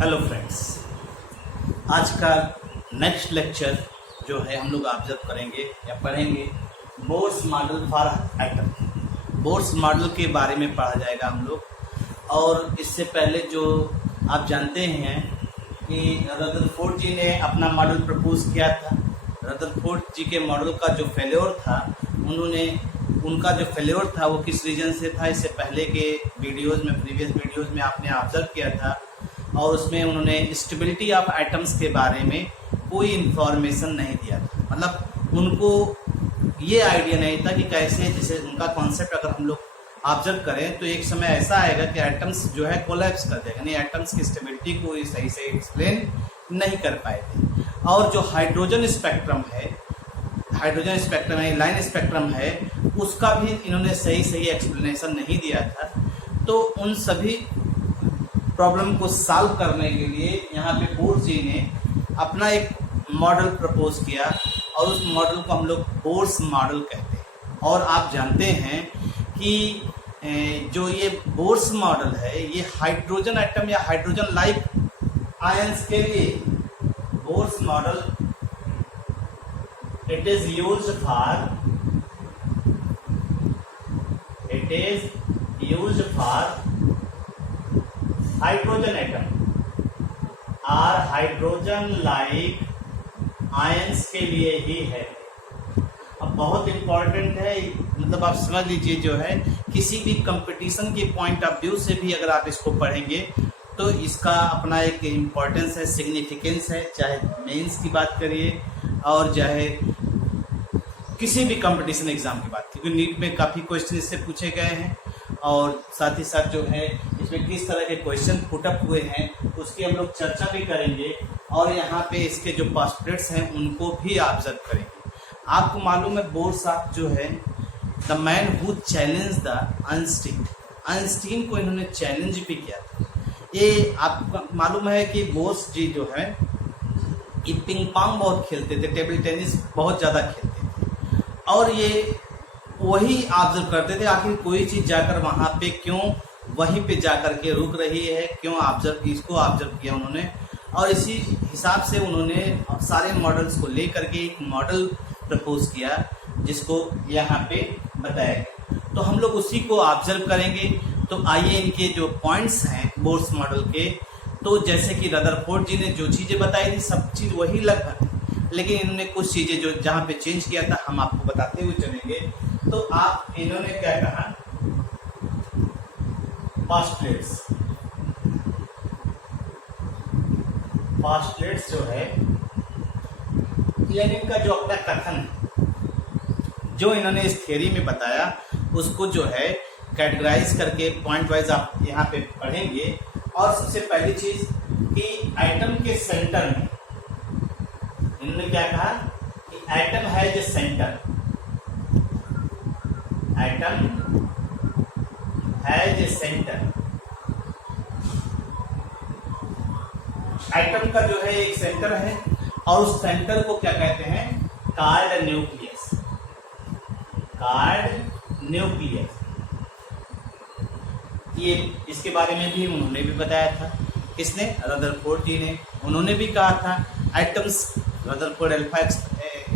Hello friends, आज का next lecture जो है हम लोग ऑब्जर्व करेंगे या पढ़ेंगे Bohr's model for atom. Bohr's model के बारे में पढ़ा जाएगा हम लोग। और इससे पहले जो आप जानते हैं कि रदरफोर्ड जी ने अपना मॉडल प्रपोज किया था। रदरफोर्ड जी के मॉडल का जो फेल्योर था, उनका जो फेल्योर था वो किस रीजन से था, इससे पहले के वीडियोज़ में, प्रीवियस वीडियोज़ में आपने ऑब्जर्व किया था। और उसमें उन्होंने स्टेबिलिटी ऑफ एटम्स के बारे में कोई इंफॉर्मेशन नहीं दिया था। मतलब उनको ये आइडिया नहीं था कि कैसे, जैसे उनका कॉन्सेप्ट अगर हम लोग ऑब्जर्व करें तो एक समय ऐसा आएगा कि एटम्स जो है कोलैप्स कर देगा, यानी एटम्स की स्टेबिलिटी को सही से एक्सप्लेन नहीं कर पाए थे। और जो हाइड्रोजन स्पेक्ट्रम है, लाइन स्पेक्ट्रम है, उसका भी इन्होंने सही एक्सप्लेनेशन नहीं दिया था। तो उन सभी प्रॉब्लम को सॉल्व करने के लिए यहाँ पे बोर्स जी ने अपना एक मॉडल प्रपोज किया और उस मॉडल को हम लोग बोर्स मॉडल कहते हैं। और आप जानते हैं कि जो ये बोर्स मॉडल है, ये हाइड्रोजन एटम या हाइड्रोजन लाइक आयंस के लिए Bohr's model it is used for hydrogen atom और हाइड्रोजन लाइक आयंस के लिए ही है। अब बहुत इंपॉर्टेंट है, मतलब आप समझ लीजिए, जो है किसी भी कंपटीशन के पॉइंट ऑफ व्यू से भी अगर आप इसको पढ़ेंगे तो इसका अपना एक इम्पोर्टेंस है, सिग्निफिकेंस है। चाहे मेंस की बात करिए और चाहे किसी भी कंपटीशन एग्जाम की बात, क्योंकि नीट में काफ़ी क्वेश्चन इससे पूछे गए हैं। और साथ ही साथ जो है इसमें किस तरह के क्वेश्चन पुटअप हुए हैं उसकी हम लोग चर्चा भी करेंगे। और यहाँ पे इसके जो पास्टरेट्स हैं उनको भी ऑब्जर्व करेंगे। आपको मालूम है बोर्स जो है the man who challenge the Einstein को इन्होंने चैलेंज भी किया था। ये आपको मालूम है कि बोर्स जी जो है ये पिंग पोंग बहुत खेलते थे, टेबल टेनिस बहुत ज़्यादा खेलते थे। और ये वही ऑब्जर्व करते थे आखिर कोई चीज़ जाकर वहाँ पे क्यों वहीं पे जाकर के रुक रही है, क्यों इसको ऑब्जर्व किया उन्होंने। और इसी हिसाब से उन्होंने सारे मॉडल्स को लेकर के एक मॉडल प्रपोज किया जिसको यहाँ पे बताया गया। तो हम लोग उसी को ऑब्जर्व करेंगे। तो आइए इनके जो पॉइंट्स हैं बोर्स मॉडल के, तो जैसे कि रदरफोर्ड जी ने जो चीज़ें बताई थी सब चीज़ वही लगभग, लेकिन इन्होंने कुछ चीज़ें जो जहाँ पे चेंज किया था हम आपको बताते हुए चलेंगे। तो इन्होंने क्या कहा, पास्टरेट्स जो है यानी इनका जो अपना कथन है, जो इन्होंने इस थ्योरी में बताया उसको जो है कैटेगराइज करके पॉइंट वाइज आप यहाँ पे पढ़ेंगे। और सबसे पहली चीज कि एटम के सेंटर में इन्होंने क्या कहा कि एटम है जो सेंटर, एटम है जो सेंटर, एटम का जो है एक सेंटर है और उस सेंटर को क्या कहते हैं, कार्ड न्यूक्लियस। ये इसके बारे में भी उन्होंने भी बताया था। किसने? रदरफोर्ड जी ने। उन्होंने भी कहा था atoms, Rutherford alpha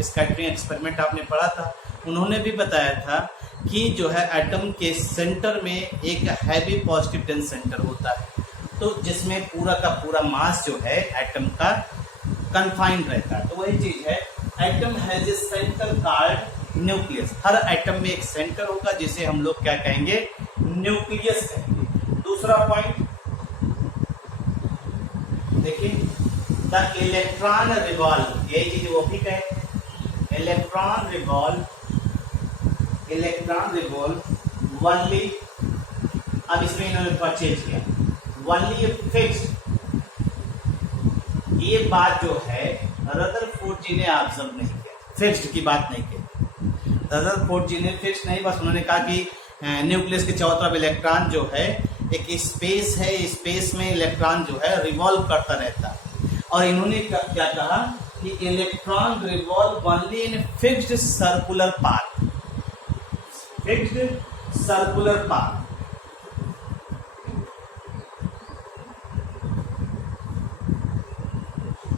scattering experiment आपने पढ़ा था, उन्होंने भी बताया था कि जो है एटम के सेंटर में एक हैवी पॉजिटिव डेंस सेंटर होता है, तो जिसमें पूरा का पूरा मास जो है एटम का कन्फाइंड रहता है। तो वही चीज है, atom has a centre called nucleus. Her atom में एक सेंटर होगा जिसे हम लोग क्या कहेंगे, न्यूक्लियस कहेंगे। दूसरा पॉइंट देखिए, द इलेक्ट्रॉन रिवॉल्व, यही चीज वो भी कहे, इलेक्ट्रॉन रिवॉल्व ओनली, अब इसमें इन्होंने थोड़ा चेंज किया, ओनली फिक्स्ड। ये बात जो है रदरफोर्ड जी ने ऑब्जर्व नहीं किया, फिक्स्ड की बात नहीं की। रदरफोर्ड जी ने फिक्स्ड नहीं, बस उन्होंने कहा कि न्यूक्लियस के चारों तरफ इलेक्ट्रॉन जो है एक स्पेस है, स्पेस में इलेक्ट्रॉन जो है रिवॉल्व करता रहता है। और इन्होंने क्या कहा कि electron revolve only in fixed circular path,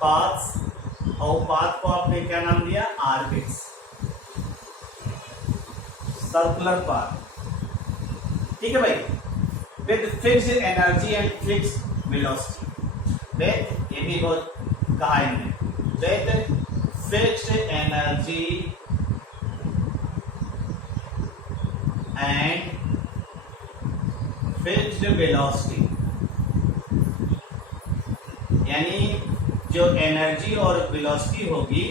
paths, और पाथ को आपने क्या नाम दिया, ऑर्बिट्स, सर्कुलर पाथ। ठीक है भाई, with fixed energy and fixed velocity. ये भी बहुत कहा इन्होंने, with fixed energy and fixed velocity, यानी जो एनर्जी और वेलोसिटी होगी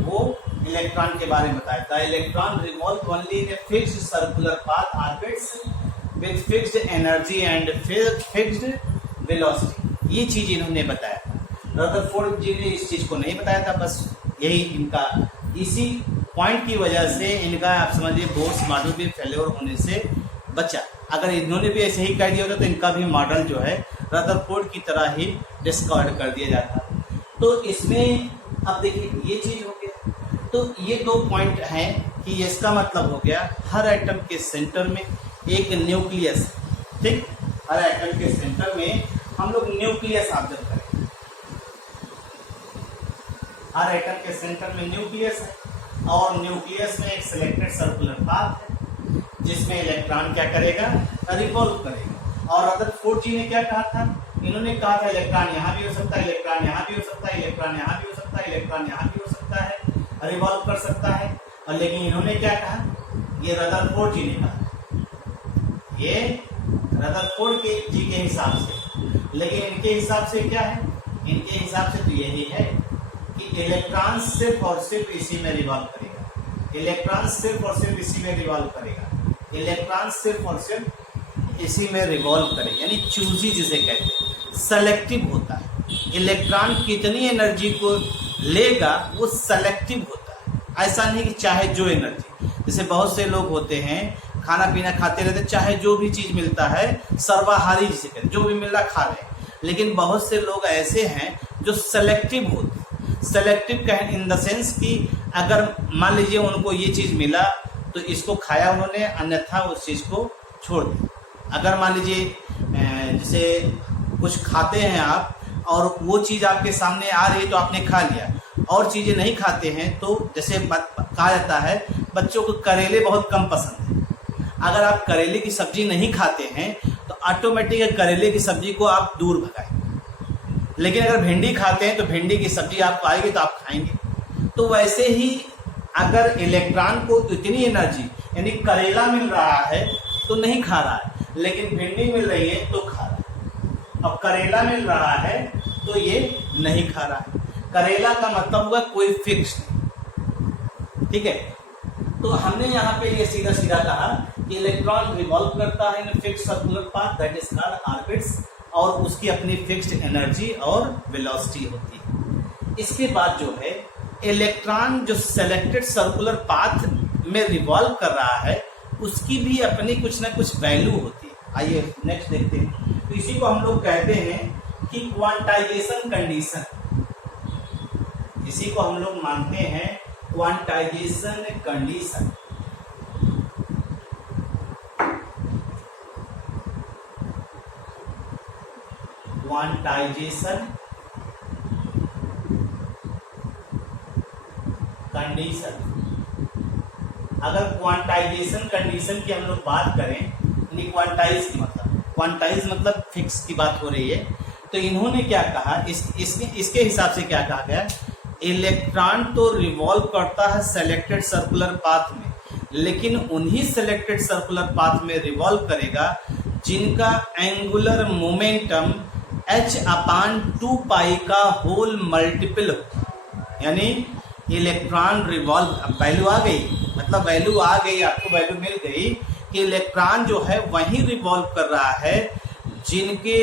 वो इलेक्ट्रॉन के बारे में बताया था। Electron revolve only in a fixed circular path orbits with fixed energy and fixed velocity. ये चीज इन्होंने बताया था। रदरफोर्ड जी ने इस चीज को नहीं बताया था, बस यही इनका, इसी पॉइंट की वजह से इनका आप समझिए बोर्स मॉडल भी फेल्योर होने से बचा। अगर इन्होंने भी ऐसे ही कर दिया होता तो इनका भी मॉडल जो है रदरफोर्ड की तरह ही डिस्कार्ड कर दिया जाता। तो इसमें अब देखिए ये चीज हो गया। तो ये दो पॉइंट हैं कि इसका मतलब हो गया हर एटम के सेंटर में एक न्यूक्लियस, ठीक, हर एटम के सेंटर में हम लोग न्यूक्लियस ऑब्जर्व करें। हर एटम के सेंटर में न्यूक्लियस है और न्यूक्लियस में एक सिलेक्टेड सर्कुलर पाथ है जिसमें इलेक्ट्रॉन क्या करेगा, रिवॉल्व करेगा। और रदरफोर्ड जी ने क्या कहा था, इन्होंने कहा था इलेक्ट्रॉन यहाँ भी हो सकता है, इलेक्ट्रॉन यहाँ भी हो सकता है, इलेक्ट्रॉन यहाँ भी हो सकता है, इलेक्ट्रॉन यहाँ भी हो सकता है, रिवॉल्व कर सकता है। और लेकिन इन्होंने क्या कहा, ये रदरफोर्ड जी ने कहा, ये रदरफोर्ड जी के हिसाब से। लेकिन इनके हिसाब से क्या है, इनके हिसाब से तो यही है कि इलेक्ट्रॉन सिर्फ और सिर्फ इसी में रिवॉल्व करेगा, इलेक्ट्रॉन सिर्फ और सिर्फ इसी में रिवॉल्व करेगा, इलेक्ट्रॉन सिर्फ और सिर्फ इसी में रिवॉल्व करेगा। यानी चूजी जिसे कहते हैं, सेलेक्टिव होता है। इलेक्ट्रॉन कितनी एनर्जी को लेगा वो सेलेक्टिव होता है। ऐसा नहीं कि चाहे जो एनर्जी, जैसे बहुत से लोग होते हैं खाना पीना खाते रहते, चाहे जो भी चीज मिलता है सर्वाहारी जिसे कहते हैं, जो भी मिल रहा खा रहे हैं। लेकिन बहुत से लोग ऐसे हैं जो सेलेक्टिव होते हैं। सेलेक्टिव कहें इन द सेंस कि अगर मान लीजिए उनको ये चीज मिला तो इसको खाया उन्होंने, अन्यथा उस चीज को छोड़ दिया। अगर मान लीजिए जैसे कुछ खाते हैं आप और वो चीज आपके सामने आ रही है तो आपने खा लिया, और चीजें नहीं खाते हैं तो जैसे कहा जाता है बच्चों को करेले बहुत कम पसंद है। अगर आप करेले की सब्जी नहीं खाते हैं तो ऑटोमेटिक करेले की सब्जी को आप दूर भगाएंगे। लेकिन अगर भिंडी खाते हैं तो भिंडी की सब्जी आपको आएगी तो आप खाएंगे। तो वैसे ही अगर इलेक्ट्रॉन को इतनी एनर्जी, यानी करेला मिल रहा है तो नहीं खा रहा है, लेकिन भिंडी मिल रही है तो खा रहा है। अब करेला मिल रहा है तो ये नहीं खा रहा है। करेला का मतलब हुआ कोई फिक्स नहीं, ठीक है। तो हमने यहाँ पे ये सीधा सीधा कहा कि इलेक्ट्रॉन रिवॉल्व करता है in fixed circular path that is called orbits, और उसकी अपनी फिक्स्ड एनर्जी और वेलोसिटी होती है। इसके बाद जो है इलेक्ट्रॉन जो सेलेक्टेड सर्कुलर पाथ में रिवॉल्व कर रहा है उसकी भी अपनी कुछ ना कुछ वैल्यू होती है। आइए नेक्स्ट देखते हैं। तो इसी को हम लोग कहते हैं कि क्वांटाइजेशन कंडीशन, इसी को हम लोग मानते हैं क्वांटाइजेशन कंडीशन। क्वांटाइजेशन कंडीशन, अगर क्वांटाइजेशन कंडीशन की हम लोग बात करें, यानी क्वांटाइज की मतलब, क्वांटाइज मतलब फिक्स की बात हो रही है, तो इन्होंने क्या कहा, इसके हिसाब से क्या कहा गया, इलेक्ट्रॉन तो रिवॉल्व करता है सेलेक्टेड सर्कुलर पाथ में, लेकिन उन्हीं सेलेक्टेड सर्कुलर पाथ में रिवॉल्व करेगा जिनका एंगुलर मोमेंटम h/2 का होल मल्टीपल हो। यानी इलेक्ट्रॉन रिवॉल्व, वैल्यू आ गई, मतलब वैल्यू आ गई, आपको वैल्यू मिल गई कि इलेक्ट्रॉन जो है वहीं रिवॉल्व कर रहा है जिनके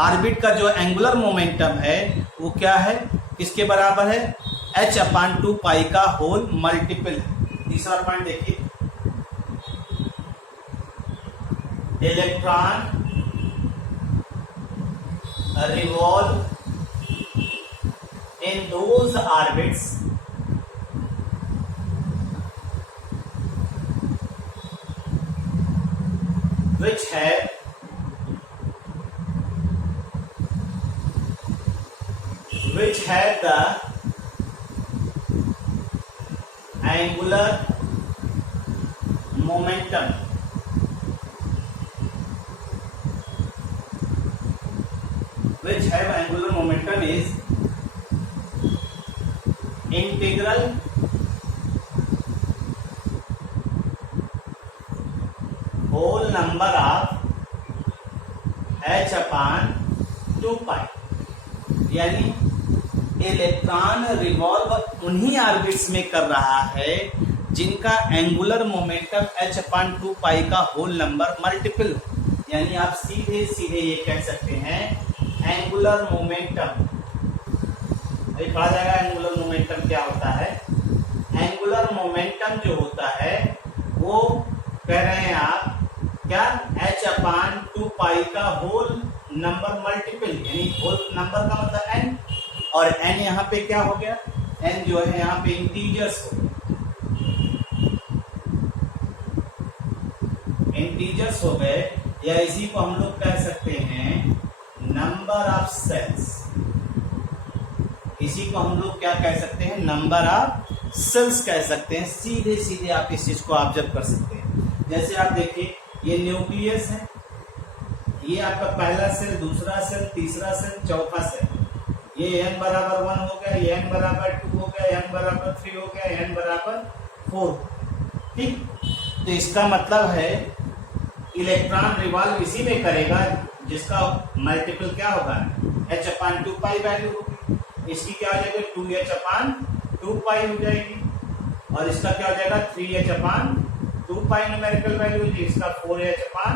ऑर्बिट का जो एंगुलर मोमेंटम है वो क्या है, किसके बराबर है, h/2 का होल मल्टीपल। तीसरा पॉइंट देखिए, electron revolve in those orbits which have which have the angular momentum is integral whole number of h upon 2 पाई। यानी इलेक्ट्रॉन रिवॉल्व उन्हीं ऑर्बिट्स में कर रहा है जिनका angular momentum h upon 2 pi का होल नंबर मल्टीपल। यानी आप सीधे सीधे ये कह सकते हैं एंगुलर मोमेंटम, अभी पढ़ा जाएगा एंगुलर मोमेंटम क्या होता है। एंगुलर मोमेंटम जो होता है वो कह रहे हैं आप क्या, h अपॉन 2 पाई का होल नंबर मल्टीपल, यानी होल नंबर का मतलब n, और n यहाँ पे क्या हो गया, n जो है यहाँ पे इंटीजर्स हो गए, इंटीजर्स हो गए, या इसी को हम लोग कह सकते हैं नंबर ऑफ सेल्स। इसी को हम लोग क्या कह सकते हैं, नंबर ऑफ सेल्स कह सकते हैं। सीधे सीधे आप इस चीज को ऑब्जर्व कर सकते हैं। जैसे आप देखिए ये न्यूक्लियस है, ये आपका पहला सेल, दूसरा सेल, तीसरा सेल, चौथा सेल। ये n बराबर 1 हो गया, ये n बराबर 2 हो गया, n बराबर 3 हो गया, n बराबर 4। ठीक, तो इसका मतलब है इलेक्ट्रॉन रिवॉल्व इसी में करेगा जिसका मल्टीपल क्या होगा, h अपॉन 2 पाई वैल्यू होगी। इसकी क्या हो जाएगी 2h अपॉन 2 पाई हो जाएगी, और इसका क्या हो जाएगा 3h अपॉन 2 पाई न्यूमेरिकल वैल्यू, इसका 4h अपॉन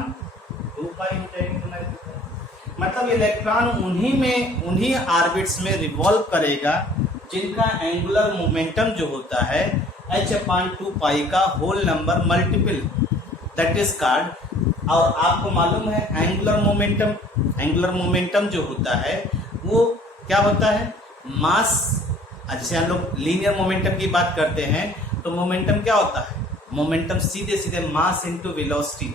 2 पाई हो जाएगी न्यूमेरिकल वैल्यू। मतलब इलेक्ट्रॉन उन्हीं ऑर्बिट्स में रिवॉल्व करेगा जिनका एंगुलर मोमेंटम जो होता है h अपॉन 2 पाई का whole number multiple, that is called. और आपको मालूम है एंगुलर मोमेंटम जो होता है वो क्या होता है, मास। जैसे हम लोग लीनियर मोमेंटम की बात करते हैं तो मोमेंटम क्या होता है, मोमेंटम सीधे सीधे मास इनटू वेलोसिटी।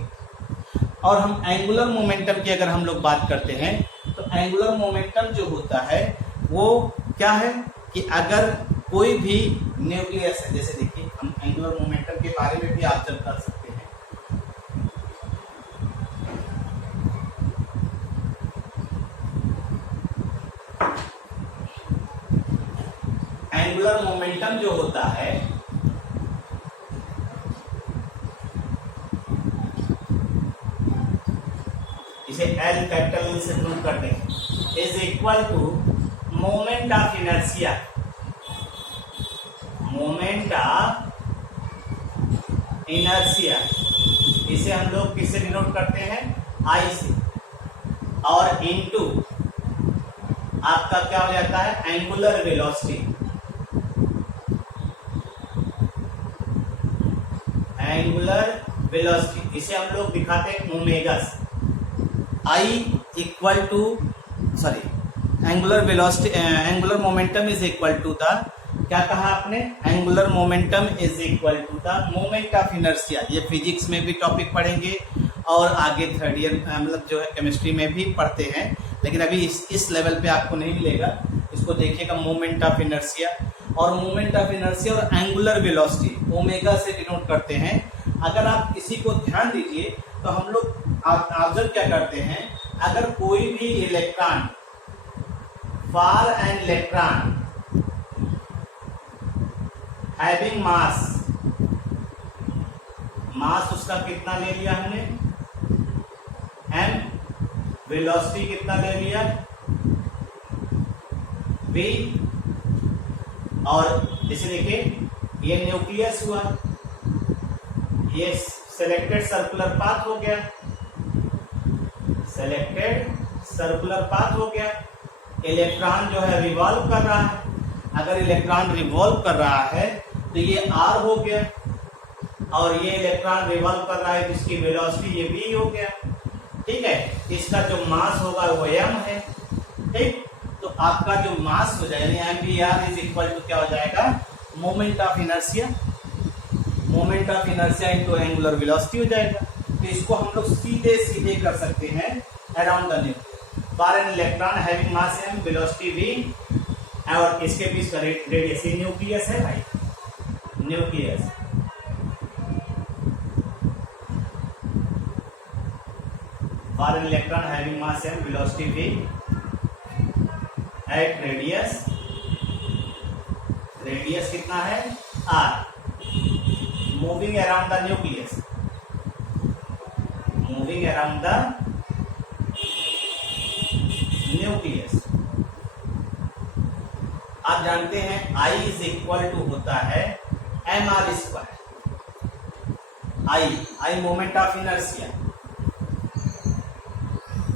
और हम एंगुलर मोमेंटम की अगर हम लोग बात करते हैं तो एंगुलर मोमेंटम जो होता है वो क्या है कि अगर कोई भी न्यूक्लियस है, जैसे देखिए हम एंगुलर मोमेंटम के बारे में भी ऑब्जर्व कर सकते हैं। एंगुलर मोमेंटम जो होता है इसे L कैपिटल L से प्रूव करते हैं, is equal to moment of inertia, moment of inertia. इसे हम लोग किससे डिनोट करते हैं, I से, और इनटू आपका क्या हो जाता है एंगुलर वेलोसिटी, एंगुलर वेलोसिटी। इसे हम लोग दिखाते हैं ओमेगा से। I equal to angular velocity, angular momentum is equal to the, क्या कहा आपने, angular momentum is equal to the moment of inertia. ये फिजिक्स में भी टॉपिक पढ़ेंगे और आगे थर्ड ईयर मतलब जो है केमिस्ट्री में भी पढ़ते हैं, लेकिन अभी इस लेवल पे आपको नहीं मिलेगा। इसको देखिएगा मोमेंट ऑफ इनर्शिया, और मोमेंट ऑफ इनर्शिया और एंगुलर वेलोसिटी ओमेगा से डिनोट करते हैं। अगर आप इसी को ध्यान दीजिए तो हम लोग ऑब्जर्व क्या करते हैं, अगर कोई भी electron, for an electron having मास उसका कितना ले लिया हमने m, वेलोसिटी कितना ले लिया v, और इसे देखिए ये न्यूक्लियस हुआ, ये सेलेक्टेड सर्कुलर पाथ हो गया, सेलेक्टेड सर्कुलर पाथ हो गया। इलेक्ट्रॉन जो है रिवॉल्व कर रहा है, अगर इलेक्ट्रॉन रिवॉल्व कर रहा है तो ये r हो गया, और ये इलेक्ट्रॉन रिवॉल्व कर रहा है जिसकी वेलोसिटी ये v हो गया। ठीक है, इसका जो मास होगा वो m है। ठीक, तो आपका जो मास हो जाएगा M V R is equal to क्या हो जाएगा, moment of inertia, moment of inertia into angular velocity हो जाएगा। तो इसको हम लोग सीधे सीधे कर सकते हैं around the nucleus, for an electron having mass m, velocity v और इसके बीच का रेडियस ये न्यूक्लियस है भाई, nucleus. For an electron having mass and velocity v at radius, radius कितना है r, moving around the nucleus, moving around the nucleus. आप जानते हैं I इज इक्वल टू होता है mr square, I moment of inertia,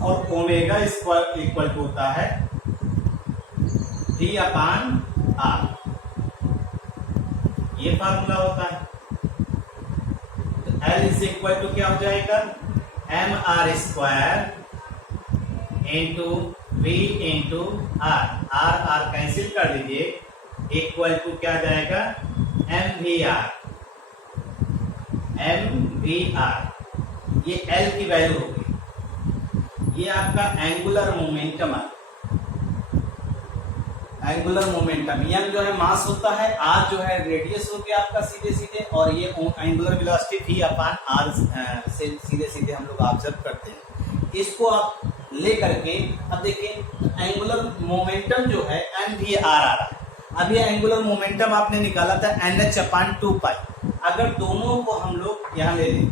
और omega square equal to होता है v अपॉन r, ये फार्मूला होता है। तो L इज इक्वल टू क्या हो जाएगा, mr square into v into r, r cancel कर दीजिए, इक्वल टू क्या जाएगा mvr, ये L की वैल्यू होगी। ये आपका एंगुलर मोमेंटम है, एंगुलर मोमेंटम, m जो है मास होता है, r जो है रेडियस हो गया आपका सीधे सीधे, और ये angular velocity v upon r से सीधे सीधे हम लोग ऑब्जर्व करते हैं। इसको आप ले करके अब देखिए एंगुलर मोमेंटम जो है mvr आ रहा है। अब ये एंगुलर मोमेंटम आपने निकाला था nh अपॉन 2 पाई, अगर दोनों को हम लोग यहां ले लें,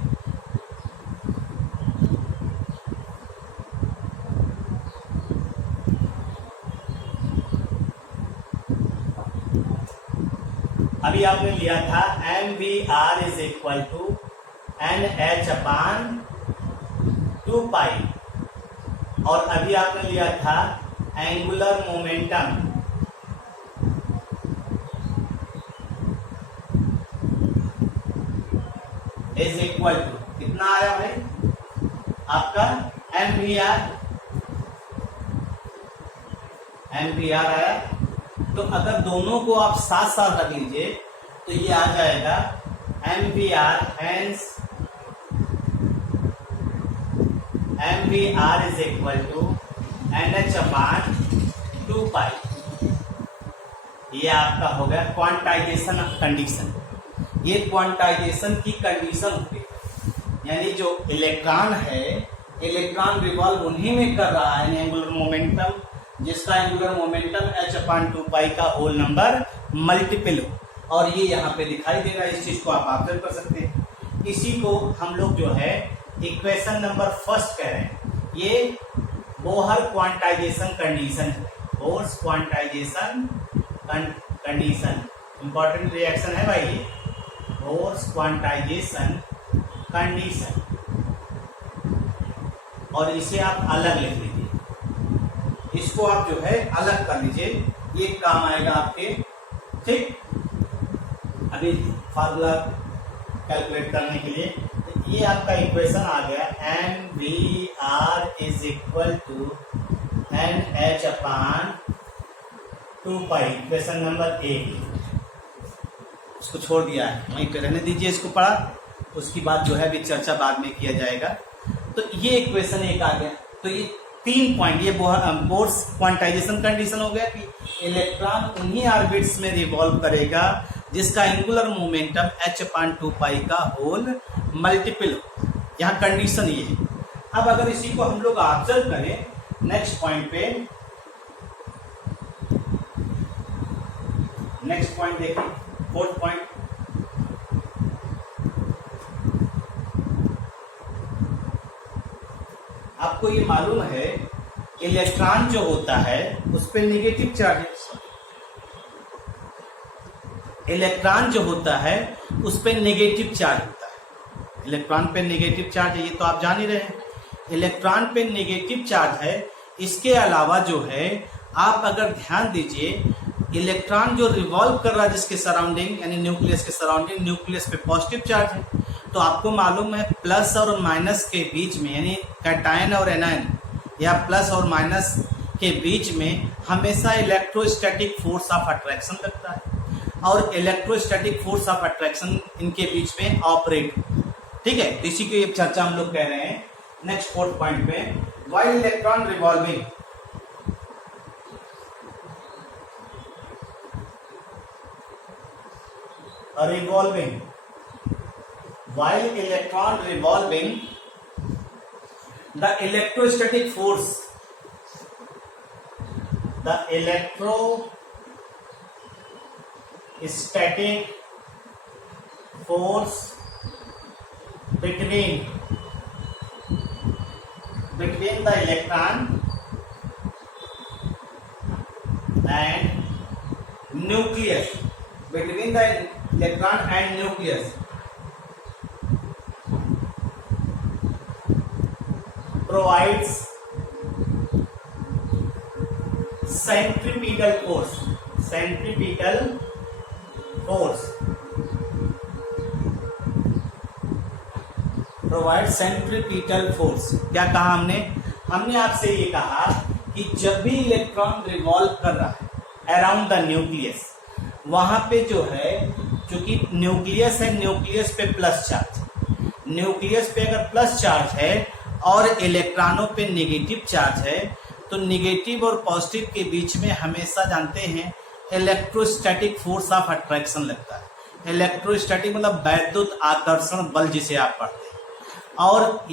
अभी आपने लिया था mvr is equal to nh upon 2 pi, और अभी आपने लिया था angular momentum is equal to कितना आया भाई आपका mvr आया। तो अगर दोनों को आप साथ साथ रख लीजिए तो ये आ जाएगा mvr, hence mvr is equal to nh upon 2 pi. ये आपका हो गया क्वांटाइजेशन कंडीशन, ये क्वांटाइजेशन की कंडीशन होती है, यानी जो इलेक्ट्रॉन है, इलेक्ट्रॉन रिवॉल्व उन्हीं में कर रहा है एंगुलर मोमेंटम जिसका angular momentum h upon 2 pi का होल नंबर मल्टीपल हो, और ये यहाँ पे दिखाई दे रहा है। इस चीज को आप ऑब्जर्व कर सकते हैं। इसी को हम लोग जो है इक्वेशन नंबर फर्स्ट कह रहे हैं, ये बोहर क्वांटाइजेशन कंडीशन है, Bohr quantization condition, important reaction है भाई ये, बोहर क्वांटाइजेशन कंडीशन, और इसे आप अलग लिख लीजिए, इसको आप जो है अलग कर लीजिए, ये काम आएगा आपके, ठीक। अभी फार्मूला कैलकुलेट करने के लिए ये आपका इक्वेशन आ गया mvr is equal to nh upon 2 pi, equation number 1। इसको छोड़ दिया है, वहीं पे रहने दीजिए, इसको पढ़ा, उसकी बात जो है अभी चर्चा बाद में किया जाएगा। तो ये इक्वेशन 1 आ गया। तो ये 3 पॉइंट, ये बोर्स क्वांटाइजेशन कंडीशन हो गया कि इलेक्ट्रॉन उन्हीं ऑर्बिट्स में रिवॉल्व करेगा जिसका angular momentum h upon 2 pi का होल मल्टीपल हो, यहाँ कंडीशन ये है। अब अगर इसी को हम लोग ऑब्जर्व करें नेक्स्ट पॉइंट पे, नेक्स्ट पॉइंट देखिए, 4th पॉइंट, आपको ये मालूम है इलेक्ट्रॉन जो होता है उस पर नेगेटिव चार्ज, इलेक्ट्रॉन जो होता है उस पर नेगेटिव चार्ज होता है, इलेक्ट्रॉन पे नेगेटिव चार्ज है, ये तो आप जान ही रहे हैं, इलेक्ट्रॉन पे नेगेटिव चार्ज है। इसके अलावा जो है आप अगर ध्यान दीजिए, इलेक्ट्रॉन जो रिवॉल्व कर रहा है जिसके सराउंडिंग, यानी न्यूक्लियस के सराउंडिंग, न्यूक्लियस पे पॉजिटिव चार्ज है। तो आपको मालूम है प्लस और माइनस के बीच में, यानी कैटायन और एनायन या प्लस और माइनस के बीच में हमेशा इलेक्ट्रोस्टैटिक फोर्स ऑफ अट्रैक्शन लगता है, और इलेक्ट्रोस्टैटिक फोर्स ऑफ अट्रैक्शन इनके बीच में ऑपरेट, ठीक है। इसी की चर्चा हम लोग कह रहे हैं नेक्स्ट 4th पॉइंट पे, while electron revolving, revolving, while electron revolving, the electrostatic force between the electron and nucleus, provides centripetal force. Provides centripetal force. क्या कहा हमने आपसे ये कहा कि जब भी इलेक्ट्रॉन रिवॉल्व कर रहा है अराउंड द न्यूक्लियस, वहां पे जो है, क्योंकि न्यूक्लियस है, न्यूक्लियस पे प्लस चार्ज, न्यूक्लियस पे अगर प्लस चार्ज है और इलेक्ट्रॉनों पे नेगेटिव चार्ज है, तो नेगेटिव और पॉजिटिव के बीच में हमेशा जानते हैं इलेक्ट्रोस्टैटिक फोर्स ऑफ अट्रैक्शन लगता है। इलेक्ट्रोस्टैटिक मतलब वैद्युत आकर्षण बल जिसे आप पढ़ते हैं, और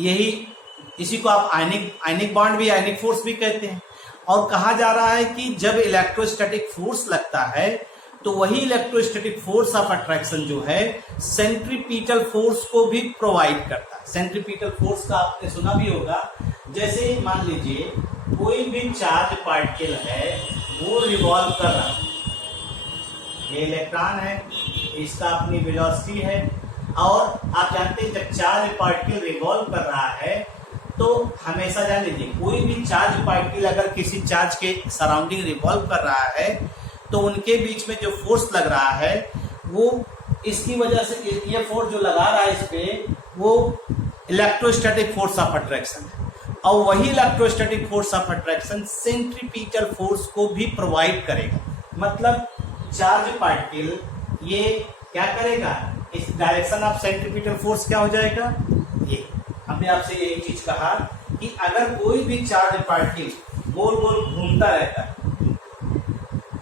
इसी को आप आयनिक बॉन्ड भी, आयनिक फोर्स भी कहते हैं। और कहा जा रहा है कि जब इलेक्ट्रोस्टैटिक फोर्स लगता है तो वही इलेक्ट्रोस्टैटिक फोर्स ऑफ अट्रैक्शन जो है सेंट्रीपिटल फोर्स को भी प्रोवाइड करता है। सेंट्रीपिटल फोर्स का आपने सुना भी होगा, जैसे मान लीजिए कोई भी चार्ज पार्टिकल है वो रिवॉल्व कर रहा है, ये इलेक्ट्रॉन है, इसका अपनी वेलोसिटी है, और आप जानते हैं जब चार्ज पार्टिकल रिवॉल्व कर रहा है तो हमेशा जान लीजिए कोई भी चार्ज पार्टिकल अगर किसी चार्ज के सराउंडिंग रिवॉल्व कर रहा है तो उनके बीच में जो फोर्स लग रहा है वो इसकी वजह से, ये फोर्स जो लगा रहा है इस पे, वो इलेक्ट्रोस्टैटिक फोर्स ऑफ अट्रैक्शन है। और वही electrostatic force of attraction centripetal force को भी प्रोवाइड करेगा। मतलब चार्ज पार्टिकल ये क्या करेगा, इस डायरेक्शन ऑफ सेंट्रीपिटल फोर्स क्या हो जाएगा, ये हमने आपसे यही चीज कहा कि अगर कोई भी चार्ज पार्टिकल गोल गोल घूमता रहता है,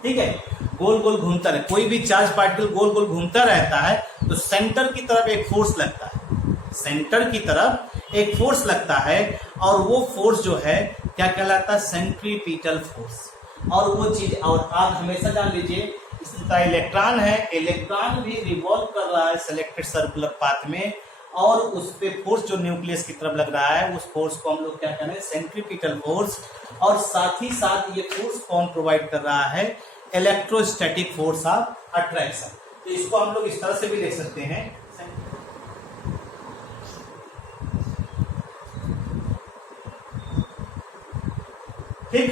ठीक है, गोल गोल घूमता रहता है, कोई भी चार्ज पार्टिकल गोल गोल घूमता रहता है तो सेंटर की तरफ एक फोर्स लगता है, सेंटर की तरफ एक फोर्स लगता है, और वो फोर्स जो है क्या कहलाता है, सेंट्रीपिटल फोर्स। और वो चीज, और आप हमेशा जान लीजिए इसी तरह इलेक्ट्रॉन है, इलेक्ट्रॉन भी रिवॉल्व कर रहा है सिलेक्टेड सर्कुलर पाथ में, और उस पे फोर्स जो न्यूक्लियस की तरफ लग रहा है उस फोर्स को हम लोग क्या कहते हैं, सेंट्रीपिटल फोर्स। और साथ ही साथ ये फोर्स कौन प्रोवाइड कर रहा है, इलेक्ट्रोस्टैटिक फोर्स ऑफ अट्रैक्शन। तो इसको हम लोग इस तरह से भी लिख सकते हैं, ठीक।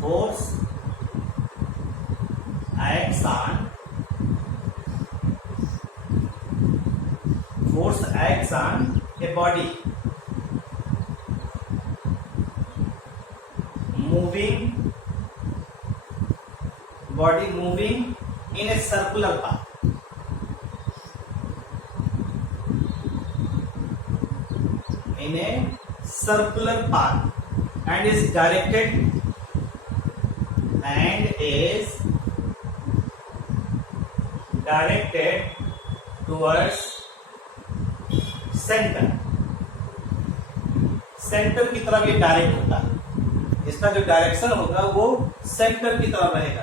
Force acts on a body moving in a circular path. In a circular path and is directed towards centre की तरफ ये डायरेक्ट होता है, इसका जो डायरेक्शन होगा वो सेंटर की तरफ रहेगा,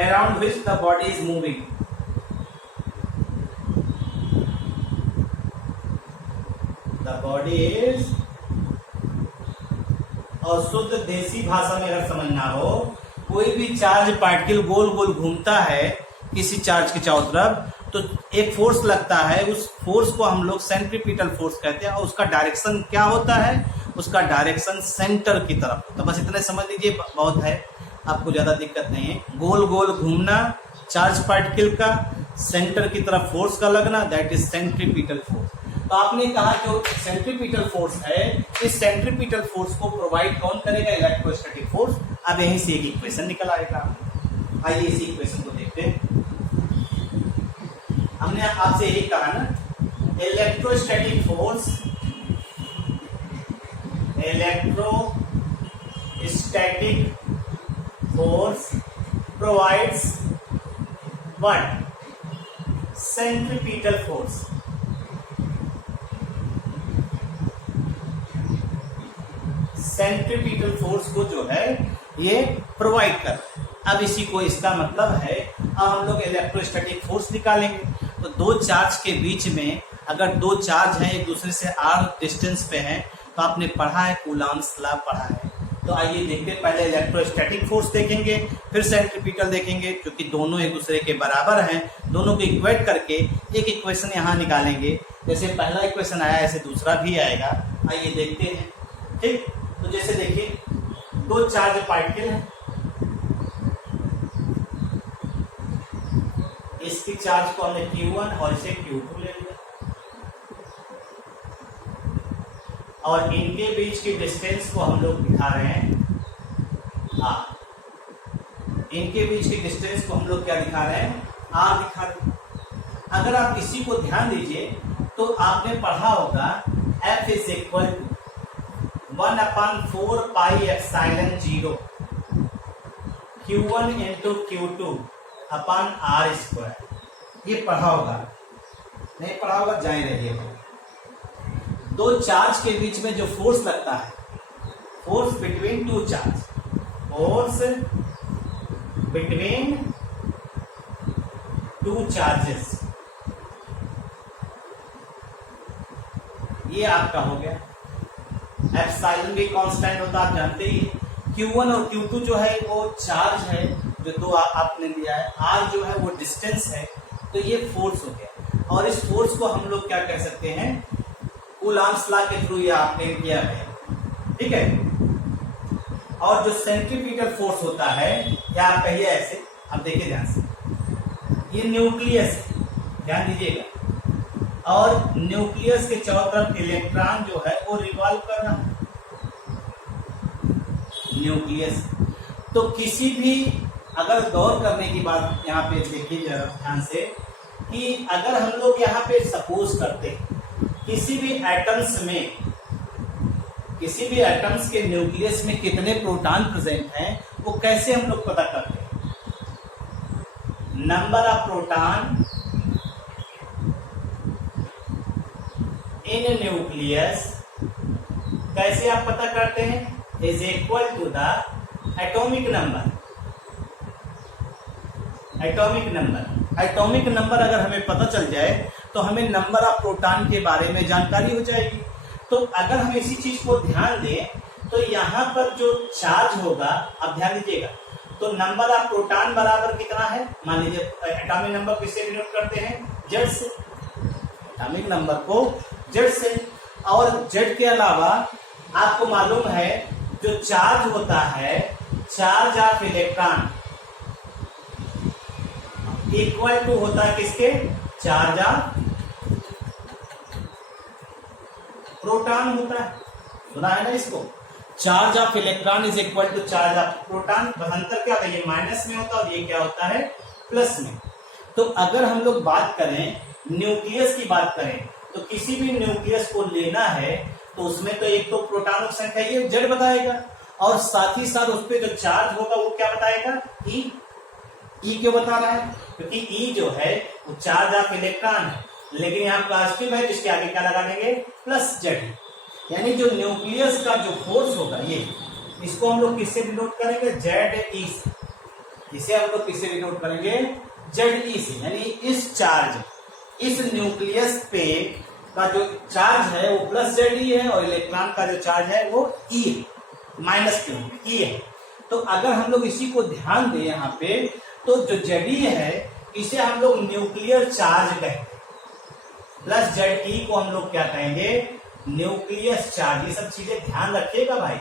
around which the body is moving. The body is, और शुद्ध देसी भाषा में अगर समझना हो, कोई भी चार्ज पार्टिकल गोल गोल घूमता है किसी चार्ज के चारों तरफ, तो एक फोर्स लगता है, उस फोर्स को हम लोग सेंट्रीपिटल फोर्स कहते हैं, और उसका डायरेक्शन क्या होता है, उसका डायरेक्शन सेंटर की तरफ होता है। बस इतने समझ लीजिए, बहुत है, आपको ज्यादा दिक्कत नहीं है। गोल गोल घूमना चार्ज पार्टिकल का, सेंटर की तरफ फोर्स का लगना, दैट इज सेंट्रीपिटल फोर्स। तो आपने कहा जो सेंट्रीपिटल फोर्स है, इस सेंट्रीपिटल फोर्स को प्रोवाइड कौन करेगा, इलेक्ट्रोस्टैटिक फोर्स। अब यहीं से एक इक्वेशन निकल आएगा। आइए इसी इक्वेशन को देखते हैं। हमने आपसे यही कहा ना, electrostatic force force provides what? Centripetal force. Centripetal force को जो है ये प्रोवाइड कर रहा है। अब इसी को इसका मतलब है, अब हम लोग इलेक्ट्रोस्टैटिक फोर्स निकालेंगे। तो दो चार्ज के बीच में अगर दो चार्ज हैं एक दूसरे से r डिस्टेंस पे हैं, तो आपने पढ़ा है कूलॉम्स लॉ पढ़ा है। तो आइए देखते हैं, पहले इलेक्ट्रोस्टैटिक फोर्स देखेंगे, फिर सेंट्रीपिटल देखेंगे, क्योंकि दोनों एक दूसरे के बराबर हैं। दोनों को इक्वेट करके एक इक्वेशन यहाँ निकालेंगे। जैसे पहला इक्वेशन आया ऐसे दूसरा भी आएगा। आइए देखते हैं, ठीक। तो जैसे देखिए दो चार्ज पार्टिकल हैं, इसकी चार्ज को हमने Q1 और इसे Q2 ले लिया, और इनके बीच की डिस्टेंस को हम लोग दिखा रहे हैं R। इनके बीच की डिस्टेंस को हम लोग क्या दिखा रहे हैं? R दिखा रहे हैं। अगर आप इसी को ध्यान दीजिए तो आपने पढ़ा होगा F is equal to 1/4 pi epsilon 0 Q1 into Q2 upon R square. ये पढ़ा होगा, नहीं पढ़ा होगा जाए रहिए। दो चार्ज के बीच में जो फोर्स लगता है, force between two charge, force between two charges, ये आपका हो गया। एप्सिलॉन भी कांस्टेंट होता है, आप जानते ही। Q1 और Q2 जो है वो चार्ज है जो दो आपने लिया है, R जो है वो डिस्टेंस है। तो ये फोर्स हो गया, और इस फोर्स को हम लोग क्या कह सकते हैं? कूलॉम्स लॉ के थ्रू ये आपने किया है, ठीक है। और जो सेंट्रीपिटल फोर्स होता है, या आप कहिए ऐसे, अब देखिए ध्यान से, ये न्यूक्लियस है, ध्यान दीजिएगा, और न्यूक्लियस के चारों तरफ इलेक्ट्रॉन जो है वो रिवॉल्व कर रहा है। न्यूक्लियस तो किसी भी, अगर गौर करने की बात यहाँ पे देखिए जरा ध्यान से, कि अगर हम लोग यहाँ पे सपोज करते हैं किसी भी एटम्स के न्यूक्लियस में कितने प्रोटॉन प्रेजेंट हैं, वो कैसे हम लोग पता करते हैं? Number of proton in nucleus, कैसे आप पता करते हैं? Is equal to the atomic number. Atomic number अगर हमें पता चल जाए तो हमें नंबर ऑफ प्रोटॉन के बारे में जानकारी हो जाएगी। तो अगर हम इसी चीज को ध्यान दें तो यहाँ पर जो चार्ज होगा, अब ध्यान दीजिएगा, तो नंबर ऑफ प्रोटॉन बराबर कितना है? मान लीजिए एटॉमिक नंबर किससे डिनोट करते हैं? जेड से। एटॉमिक नंबर को जेड से, और जेड के अलावा आपको मालूम है जो चार्ज होता है, charge of electron equal to होता है किसके? चार्ज ऑफ प्रोटॉन होता है, सुना है ना इसको? Charge of electron is equal to charge of proton. अंतर क्या होता है? ये माइनस में होता है और ये क्या होता है? प्लस में। तो अगर हम लोग बात करें न्यूक्लियस की बात करें, तो किसी भी न्यूक्लियस को लेना है तो उसमें तो एक तो प्रोटॉनों की संख्या ये जेड बताएगा, और साथ ही साथ उस पर जो चार्ज होगा वो क्या बताएगा? ई क्यों बता रहा है? क्योंकि ई जो है वो चार्ज ऑफ इलेक्ट्रॉन है, लेकिन यहाँ पॉजिटिव है, जिसके आगे क्या लगा देंगे? Plus Z. यानी जो न्यूक्लियस का जो फोर्स होगा, ये इसको हम लोग किससे डिनोट करेंगे? जेड ई से। इसे हम लोग किससे डिनोट करेंगे? जेड ई से। यानी इस चार्ज, इस न्यूक्लियस पे का जो चार्ज है वो प्लस जेड ई है, और इलेक्ट्रॉन का जो चार्ज है वो ई माइनस क्यों ई है। तो अगर हम लोग इसी को ध्यान दें यहाँ पे, तो जो जेड ई है इसे हम लोग न्यूक्लियर चार्ज कहते हैं, प्लस जेड ई को हम लोग क्या कहेंगे? Nucleus charge. ये सब चीजें ध्यान रखिएगा भाई,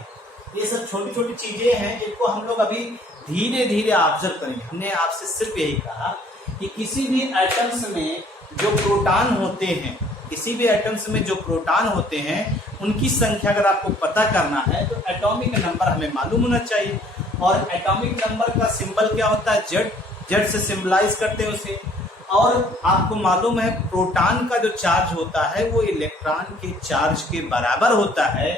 ये सब छोटी छोटी चीजें हैं जिनको हम लोग अभी धीरे धीरे ऑब्जर्व करेंगे। हमने आपसे सिर्फ यही कहा कि किसी भी एटम्स में जो प्रोटॉन होते हैं, किसी भी एटम्स में जो प्रोटॉन होते हैं, उनकी संख्या अगर आपको पता करना है तो एटॉमिक नंबर हमें मालूम होना चाहिए। और एटॉमिक नंबर का सिंबल क्या होता है? जेड। जेड से सिंबलाइज करते हैं उसे। और आपको मालूम है प्रोटॉन का जो चार्ज होता है वो इलेक्ट्रॉन के चार्ज के बराबर होता है।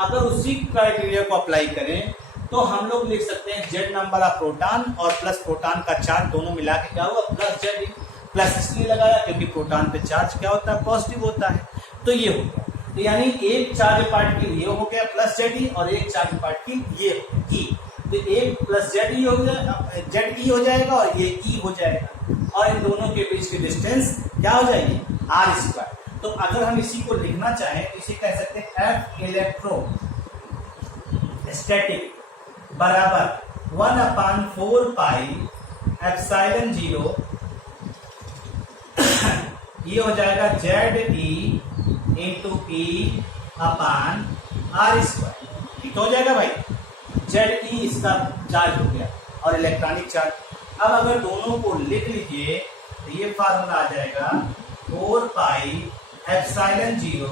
अगर उसी क्राइटेरिया को अप्लाई करें तो हम लोग लिख सकते हैं जेड नंबर ऑफ प्रोटॉन और प्लस प्रोटॉन का चार्ज दोनों मिला के क्या हुआ प्लस जेड। प्लस इसलिए लगाया क्योंकि प्रोटॉन पे चार्ज क्या होता है पॉजिटिव होता है। तो ये हो गया, तो यानी एक चार्ज पार्टिकल ये हो गया प्लस जेड ई और एक चार्ज पार्टिकल ये ई। तो एक प्लस जेड ई हो गया, जेड ई हो जाएगा और ये ई हो जाएगा और इन दोनों के बीच की डिस्टेंस क्या हो जाएगी आर स्क्वायर। तो अगर हम इसी को लिखना चाहें तो इसे कह सकते हैं एफ इलेक्ट्रो स्टैटिक बराबर 1/4 पाई एप्सिलॉन 0 ये हो जाएगा Z E into E upon R square. ठीक हो जाएगा भाई, जेड ई इसका चार्ज हो गया और इलेक्ट्रॉनिक चार्ज। अब अगर दोनों को लिख लीजिए तो ये फार्मूला आ जाएगा 4 pi epsilon 0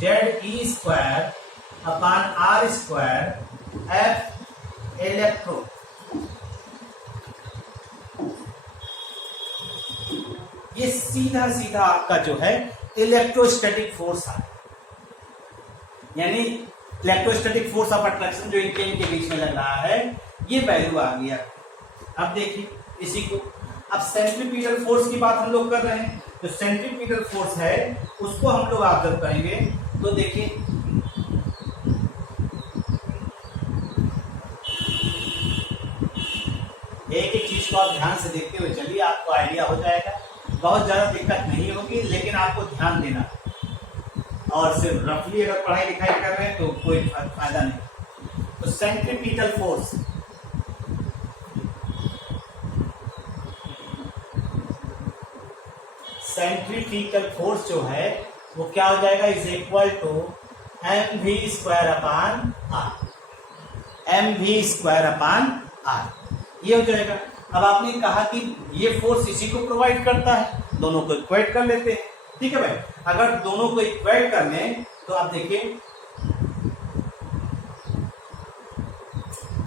Z E square upon R square F electro. ये सीधा सीधा आपका जो है इलेक्ट्रोस्टैटिक फोर्स है, यानी इलेक्ट्रोस्टैटिक फोर्स ऑफ अट्रैक्शन जो इनके बीच में लग रहा है ये वैल्यू आ गया। अब देखिए इसी को, अब सेंट्रीपिटल फोर्स की बात हम लोग कर रहे हैं, तो सेंट्रीपिटल फोर्स है उसको हम लोग ऑब्जर्व करेंगे। तो देखिए एक एक चीज को आप ध्यान से देखते हुए चलिए, आपको आइडिया हो जाएगा। बहुत ज्यादा दिक्कत नहीं होगी लेकिन आपको ध्यान देना, और सिर्फ रफली अगर पढ़ाई लिखाई कर रहे हैं तो कोई फायदा नहीं। तो सेंट्रीपिटल फोर्स जो है वो क्या हो जाएगा is equal to M V square upon R, M V square upon R ये हो जाएगा। अब आपने कहा कि ये फोर्स इसी को प्रोवाइड करता है, दोनों को इक्वेट कर लेते हैं। ठीक है भाई, अगर दोनों को इक्वेट कर लें तो आप देखिए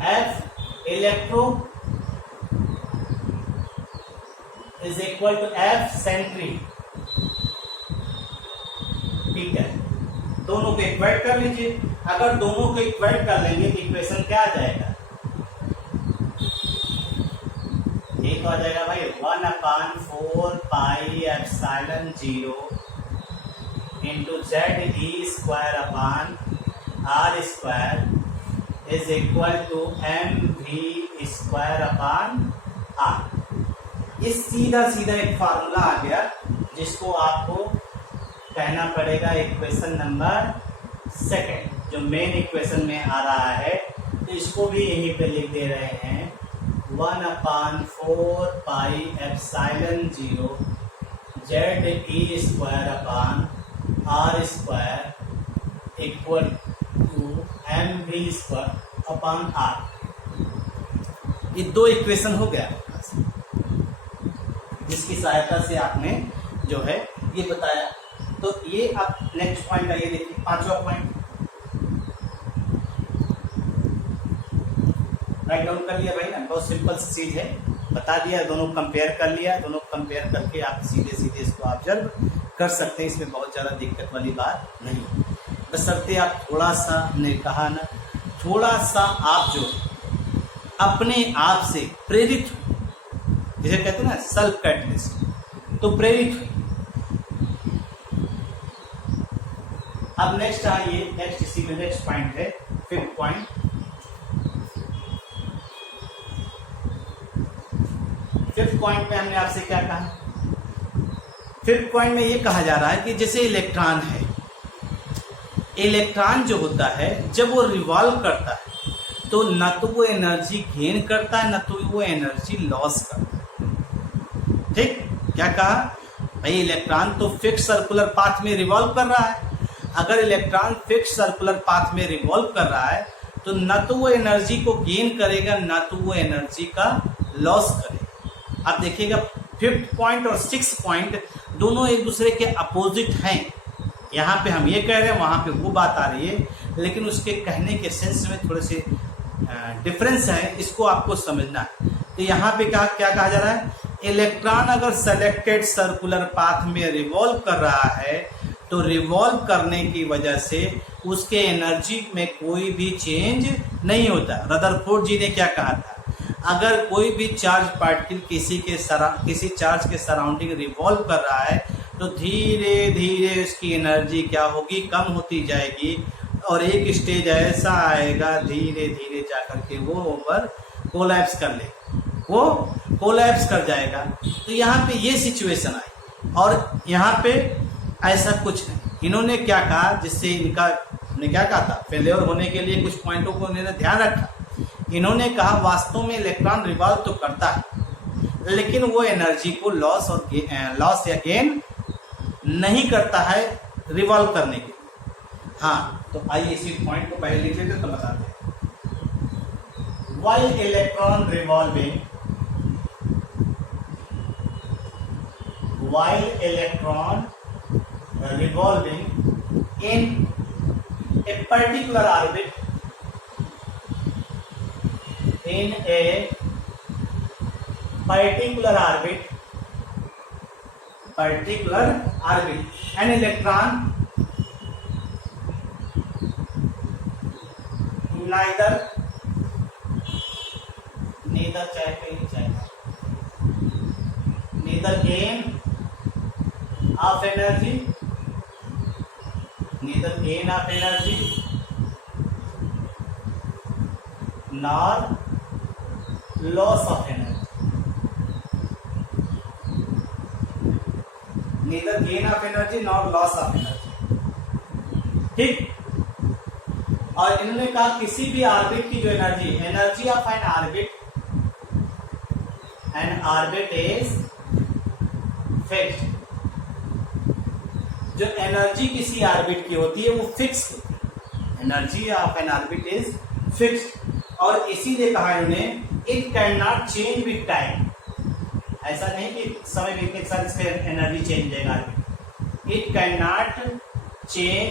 F electro is equal to F centri, ठीक है, दोनों को इक्वेट कर लीजिए। अगर दोनों को इक्वेट कर लेंगे तो इक्वेशन क्या आ जाएगा, एक आ जाएगा भाई 1/4 pi epsilon 0 into Z E square upon R square is equal to M V square upon R. ये सीधा सीधा एक फार्मूला आ गया जिसको आपको कहना पड़ेगा इक्वेशन नंबर सेकंड, जो मेन इक्वेशन में आ रहा है। तो इसको भी यहीं पे लिख दे रहे हैं 1/4 pi epsilon 0 Z E square upon R square equal to M V square upon R. ये दो इक्वेशन हो गया जिसकी सहायता से आपने जो है ये बताया। तो ये आप नेक्स्ट पॉइंट आइए देखिए, पांचवा पॉइंट राइट डाउन कर लिया भाई ना, बहुत सिंपल सी चीज है, बता दिया, दोनों कंपेयर कर लिया, दोनों कंपेयर करके आप सीधे सीधे इसको ऑब्जर्व कर सकते हैं। इसमें बहुत ज़्यादा दिक्कत वाली बात नहीं, बशर्ते आप थोड़ा सा, हमने कहा ना, थोड़ा सा आप जो अपने आप से प्रेरित, जिसे कहते हैं ना सेल्फ कैटलिस्ट, तो प्रेरित हुई। अब नेक्स्ट आइए, नेक्स्ट इसी में नेक्स्ट पॉइंट है फिफ्थ पॉइंट। फिफ्थ पॉइंट में हमने आपसे क्या कहा, फिफ्थ पॉइंट में ये कहा जा रहा है कि जैसे इलेक्ट्रॉन है, इलेक्ट्रॉन जो होता है जब वो रिवॉल्व करता है तो न तो वो एनर्जी गेन करता है न तो वो एनर्जी लॉस करता है। ठीक, क्या कहा भाई, इलेक्ट्रॉन तो फिक्स सर्कुलर पाथ में रिवॉल्व कर रहा है। अगर इलेक्ट्रॉन फिक्स सर्कुलर पाथ में रिवॉल्व कर रहा है तो न तो वो एनर्जी को गेन करेगा न तो वो एनर्जी का लॉस करेगा। आप देखिएगा फिफ्थ पॉइंट और सिक्स्थ पॉइंट दोनों एक दूसरे के अपोजिट हैं। यहाँ पे हम ये कह रहे हैं, वहाँ पे वो बात आ रही है, लेकिन उसके कहने के सेंस में थोड़े से डिफरेंस है, इसको आपको समझना है। तो यहाँ पे क्या कहा जा रहा है, इलेक्ट्रॉन अगर सेलेक्टेड सर्कुलर पाथ में रिवॉल्व कर रहा है तो रिवॉल्व करने की वजह से उसके एनर्जी में कोई भी चेंज नहीं होता। रदरफोर्ड जी ने क्या कहा था, अगर कोई भी चार्ज पार्टिकल किसी चार्ज के सराउंडिंग रिवॉल्व कर रहा है तो धीरे धीरे उसकी एनर्जी क्या होगी, कम होती जाएगी और एक स्टेज ऐसा आएगा धीरे धीरे जाकर के वो ओवर कोलैप्स कर ले, वो कोलैप्स कर जाएगा। तो यहाँ पे ये सिचुएशन आई और यहाँ पे ऐसा कुछ नहीं। इन्होंने क्या कहा, जिससे ने क्या कहा था, फेलियर होने के लिए कुछ पॉइंटों को इन्होंने ध्यान रखा। इन्होंने कहा वास्तव में इलेक्ट्रॉन रिवॉल्व तो करता है लेकिन वो एनर्जी को लॉस या गेन नहीं करता है रिवॉल्व करने के लिए। हाँ, तो आइए इसी पॉइंट को पहले लिख लेते तो बताते हैं। While electron revolving in a particular orbit, an electron neither gain of energy nor loss of energy, neither gain of energy nor loss of energy। ठीक, और इन्होंने कहा किसी भी ऑर्बिट की जो energy of N orbit is fixed. जो energy किसी ऑर्बिट की होती है वो फिक्स होती है, energy of N orbit is fixed. और इसीलिए कहा इन्होंने it can not change with time. ऐसा नहीं कि समय बीतने के साथ इसका एनर्जी चेंज हो जाएगा, it can not change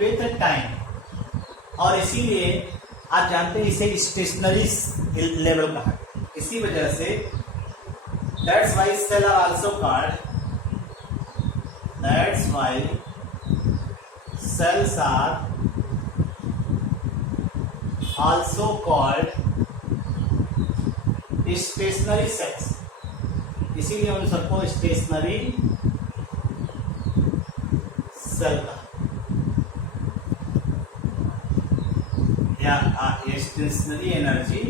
with time. और इसीलिए आप जानते हैं इसे स्टेशनरी लेवल कहा, इसी वजह से that's why shell are also called, that's why shells are also called stationary shells. इसीलिए उन सबको स्टेशनरी सेल का या स्टेशनरी एनर्जी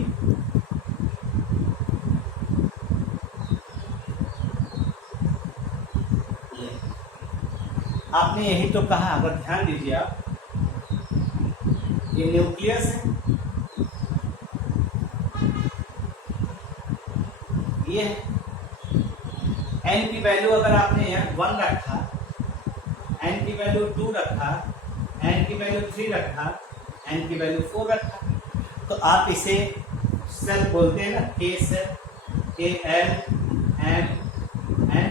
आपने यही तो कहा। अगर ध्यान दीजिए आप, ये न्यूक्लियस है, ये एन की वैल्यू अगर आपने यहाँ 1 रखा, एन की वैल्यू 2 रखा, एन की वैल्यू 3 रखा, एन की वैल्यू 4 रखा, तो आप इसे सेल बोलते हैं ना, K shell, K L M N,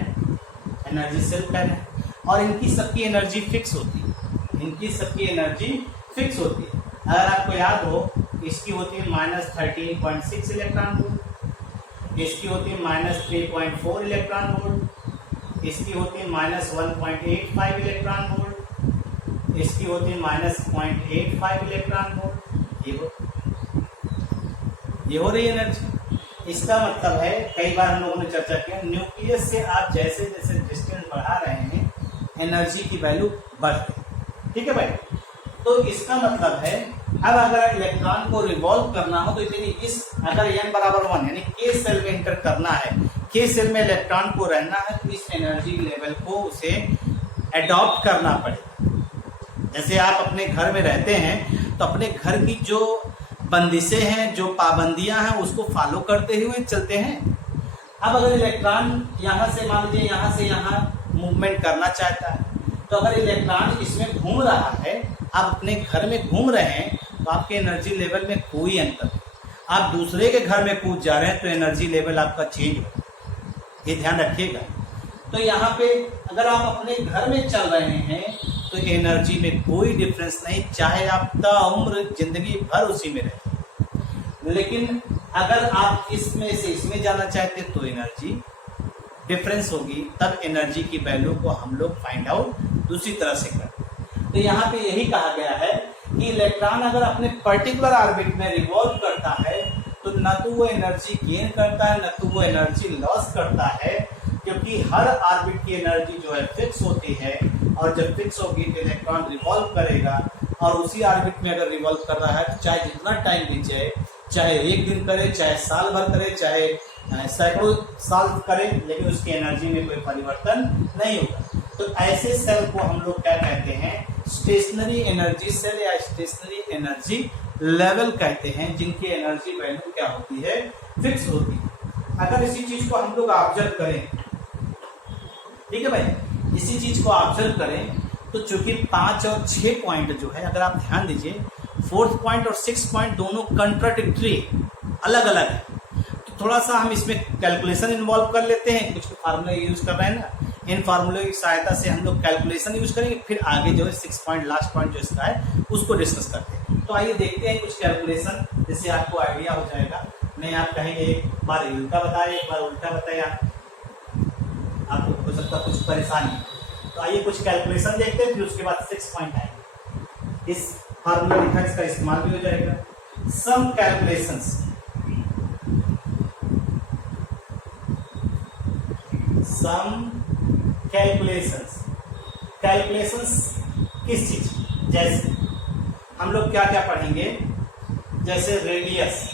energy shell कहते हैं। और इनकी सबकी एनर्जी फिक्स होती है, अगर आपको याद हो, इसकी होती है -13.6 इलेक्ट्रॉन वोल्ट, इसकी होती है -3.4 इलेक्ट्रॉन वोल्ट, इसकी होती है -1.85 इलेक्ट्रॉन वोल्ट, इसकी होती है -0.85 इलेक्ट्रॉन वोल्ट। ये हो रही एनर्जी। इसका मतलब है, कई बार हम लोगों ने चर्चा किया, न्यूक्लियस से आप जैसे जैसे डिस्टेंस बढ़ा रहे हैं एनर्जी की वैल्यू बढ़ रही है। ठीक है भाई, तो इसका मतलब है अब अगर इलेक्ट्रॉन को रिवॉल्व करना हो तो अगर n बराबर 1 यानी के सेल में एंटर करना है, के सेल में इलेक्ट्रॉन को रहना है, तो इस एनर्जी लेवल को उसे एडॉप्ट करना पड़ेगा। जैसे आप अपने घर में रहते हैं तो अपने घर की जो बंदिशें हैं, जो पाबंदियां हैं, उसको फॉलो करते हुए चलते हैं। अब अगर इलेक्ट्रॉन यहाँ से मान लीजिए यहाँ से यहाँ मूवमेंट करना चाहता है, तो अगर इलेक्ट्रॉन इसमें घूम रहा है, आप अपने घर में घूम रहे हैं, तो आपके एनर्जी लेवल में कोई अंतर नहीं। आप दूसरे के घर में कूद जा रहे हैं तो एनर्जी लेवल आपका चेंज हो, ये ध्यान रखिएगा। तो यहाँ पे अगर आप अपने घर में चल रहे हैं तो एनर्जी में कोई डिफरेंस नहीं, चाहे आप ताउम्र जिंदगी भर उसी में रहें। लेकिन अगर आप इसमें से इसमें जाना चाहते तो एनर्जी डिफरेंस होगी, तब एनर्जी की वैल्यू को हम लोग फाइंड आउट दूसरी तरह से करते हैं। तो यहाँ पे यही कहा गया है कि इलेक्ट्रॉन अगर अपने पर्टिकुलर ऑर्बिट में रिवॉल्व करता है तो न तो वो एनर्जी गेन करता है, न तो वो एनर्जी लॉस करता है, क्योंकि हर ऑर्बिट की एनर्जी जो है फिक्स होती है, और जब फिक्स होगी तो इलेक्ट्रॉन रिवॉल्व करेगा, और उसी ऑर्बिट में अगर रिवॉल्व कर रहा है तो चाहे जितना टाइम बीत जाए, चाहे एक दिन करे, चाहे साल भर करे, चाहे सैकड़ों साल करे, लेकिन उसकी एनर्जी में कोई परिवर्तन नहीं होगा। तो ऐसे सेल को हम लोग क्या कहते हैं? स्टेशनरी एनर्जी सेल या स्टेशनरी एनर्जी लेवल कहते हैं, जिनकी एनर्जी वैल्यू क्या होती है? फिक्स होती है। अगर इसी चीज को हम लोग ऑब्जर्व करें, ठीक है भाई, इसी चीज को ऑब्जर्व करें तो चूंकि 5 और 6 पॉइंट जो है, अगर आप ध्यान दीजिए, 4th पॉइंट और 6th पॉइंट दोनों कंट्राडिक्टरी, अलग अलग है। तो थोड़ा सा हम इसमें कैलकुलेशन इन्वॉल्व कर लेते हैं, कुछ फार्मूले यूज कर रहे हैं ना, इन फार्मूले की सहायता से हम लोग कैलकुलेशन यूज करेंगे, फिर आगे जो है 6 पॉइंट लास्ट पॉइंट जो इसका है उसको डिस्कस करते हैं। तो आइए देखते हैं कुछ कैलकुलेशन, जिससे आपको आइडिया हो जाएगा। नहीं आप कहेंगे एक बार उल्टा बताए, एक बार उल्टा बताए, आपको हो सकता कुछ परेशानी। तो आइए कुछ कैलकुलेशन देखते हैं, फिर उसके बाद 6 पॉइंट आएंगे। इस फार्मूला लिखा है, इसका इस्तेमाल भी हो जाएगा। सम कैलकुलेशंस, सम कैलकुलेशंस, कैलकुलेशंस किस चीज? जैसे हम लोग क्या क्या पढ़ेंगे, जैसे radius,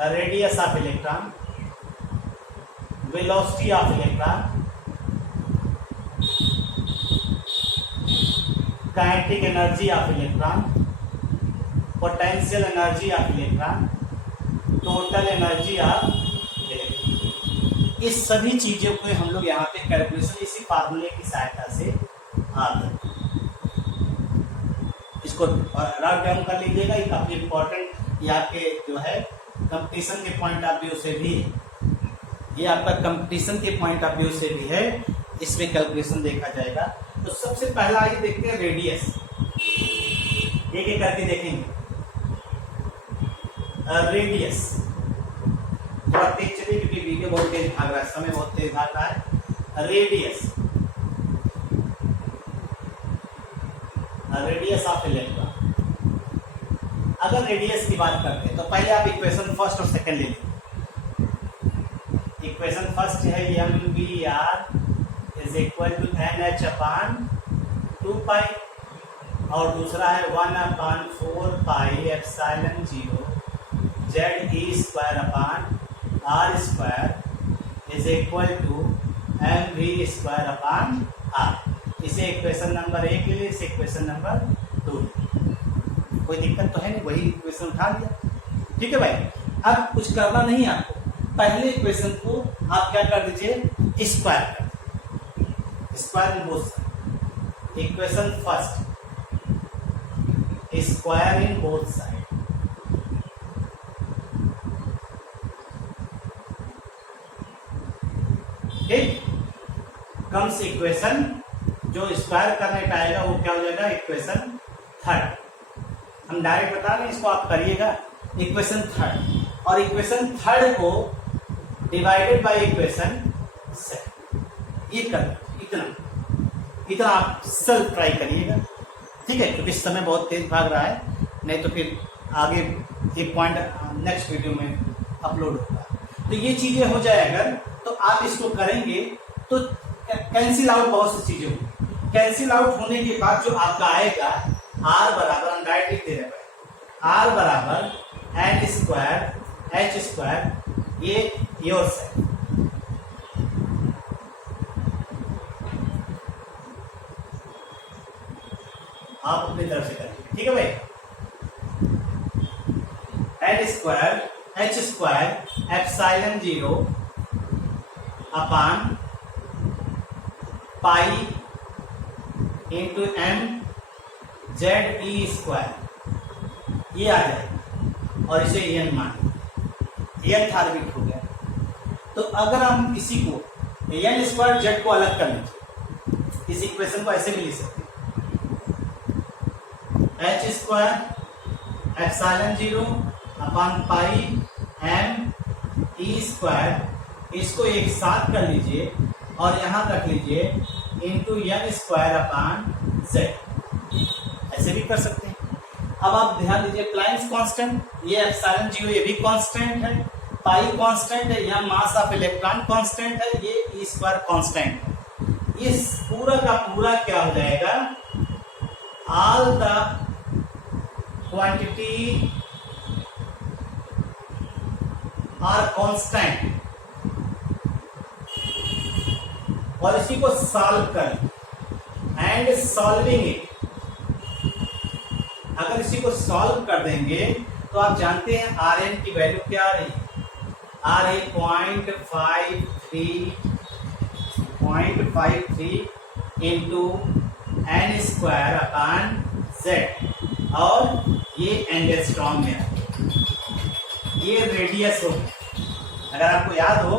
radius of electron, velocity of electron, kinetic energy of electron, potential energy of electron, total energy of electron. इस सभी चीजों को हम लोग यहाँ पे कैलकुलेशन इसी फार्मूले की सहायता से आते। इसको राइट डाउन कर लीजिएगा, ये काफी इंपॉर्टेंट, ये आपके जो है कंपटीशन के पॉइंट ऑफ व्यू से भी, ये आपका कंपटीशन के पॉइंट ऑफ व्यू से भी है, इसमें कैलकुलेशन देखा जाएगा। तो सबसे पहला आइए देखते हैं रेडियस, एक एक करके देखेंगे। रेडियस थोड़ा तेज चलिए क्योंकि वीडियो बहुत तेज भाग रहा है, समय बहुत तेज भाग रहा है। Radius, radius of electron. अगर रेडियस की बात करते हैं तो पहले आप इक्वेशन फर्स्ट और सेकंड ले लीजिए। इक्वेशन फर्स्ट है mvr is equal to nh upon 2 और दूसरा है 1/4 pi epsilon 0 ZE square upon R square is equal to mv square upon R। इसे इक्वेशन नंबर 1 ले लीजिए, इसे इक्वेशन नंबर 2। कोई दिक्कत तो है नहीं, वही इक्वेशन उठा लिया, ठीक है भाई। अब कुछ करना नहीं आपको, पहले इक्वेशन को आप क्या कर दीजिए? स्क्वायर कर, square in both side. Equation first, square in both side. ठीक, कम्स इक्वेशन, जो स्क्वायर करने का आएगा वो क्या हो जाएगा? Equation third. हम डायरेक्ट बता रहे हैं, इसको आप करिएगा। इक्वेशन थर्ड, और इक्वेशन थर्ड को डिवाइडेड बाय इक्वेशन सेकंड। ये कर, इतना आप सेल्फ ट्राई करिएगा, ठीक है, क्योंकि इस समय बहुत तेज भाग रहा है, नहीं तो फिर आगे एक पॉइंट नेक्स्ट वीडियो में अपलोड होगा। तो ये चीजें हो जाए अगर, तो आप इसको करेंगे तो कैंसिल आउट बहुत सी चीजें होंगी। कैंसिल आउट होने के बाद जो आपका आएगा R बराबर, हम डायरेक्ट लिख दे रहे हैं, R बराबर n स्क्वायर h स्क्वायर, ये योर्स है। आप अपनी तरफ से करेंगे, ठीक है भाई। n square h square epsilon 0 upon pi into m ZE square, ये आ जाए और इसे n मान, n ऑर्बिट हो गया। तो अगर हम इसी को n स्क्वायर z को अलग कर लीजिए, इस इक्वेशन को ऐसे भी लिख सकते हैं, h square epsilon 0 upon pi M E square, इसको एक साथ कर लीजिए और यहां रख लीजिए into N square upon Z. ऐसे भी कर सकते हैं। अब आप ध्यान दीजिए प्लैंक्स कांस्टेंट, ये एप्सिलॉन जीरो ये भी कांस्टेंट है, पाई कांस्टेंट है, यहाँ मास ऑफ इलेक्ट्रॉन कांस्टेंट है, ये ई स्क्वायर कांस्टेंट है। इस पूरा का पूरा क्या हो जाएगा, all the quantity are constant, और इसी को सॉल्व कर एंड सॉल्विंग इट, अगर इसी को सॉल्व कर देंगे तो आप जानते हैं आर एन की वैल्यू क्या आ रही है, आ रही 0.53 into N square upon Z, और ये एंगस्ट्रॉम में है, ये रेडियस हो। अगर आपको याद हो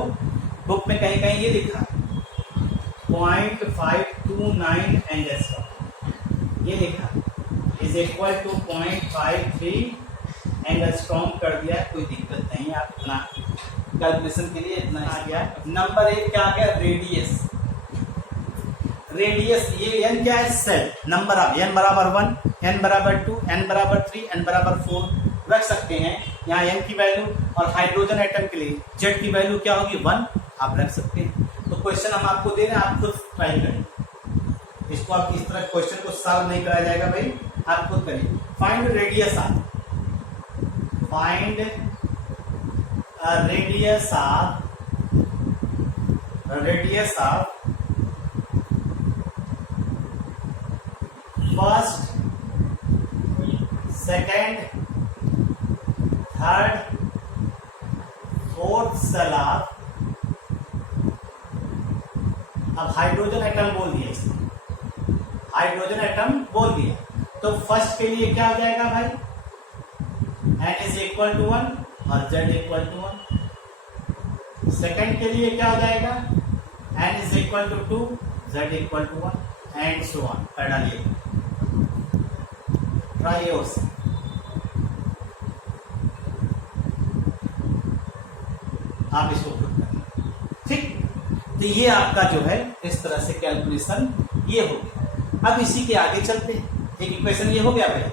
बुक में कहीं कहीं ये लिखा 0.529 एंगस्ट्रॉम, ये लिखा इज इक्वल टू 0.53 एंगस्ट्रॉम कर दिया, कोई दिक्कत नहीं, आप इतना कैलकुलेशन के लिए इतना आ गया। नंबर एक क्या आ गया, रेडियस। रेडियस ये एन क्या है, सेल नंबर ऑफ एन बराबर 1, एन बराबर 2, एन बराबर 3, एन बराबर 4 रख सकते हैं यहाँ एन की वैल्यू, और हाइड्रोजन एटम के लिए जेड की वैल्यू क्या होगी 1, आप रख सकते हैं। तो क्वेश्चन हम आपको दे रहे हैं, आप खुद ट्राई करें इसको, आप इस तरह क्वेश्चन को सॉल्व नहीं कराया जाएगा भाई, आप खुद करिए। Find radius of, find radius of first, second, third, fourth shell of, अब हाइड्रोजन एटम बोल दिया, इसमें हाइड्रोजन एटम बोल दिया, तो फर्स्ट के लिए क्या हो जाएगा भाई, n इज इक्वल टू 1 और z इक्वल टू 1। सेकेंड के लिए क्या हो जाएगा, n is equal to 2, z equal to 1 and so on. कर डालिए, ट्राई योर्स। आप इसको खुद करें, ठीक। तो ये आपका जो है इस तरह से कैलकुलेशन ये हो गया। अब इसी के आगे चलते हैं, एक इक्वेशन ये हो गया भाई,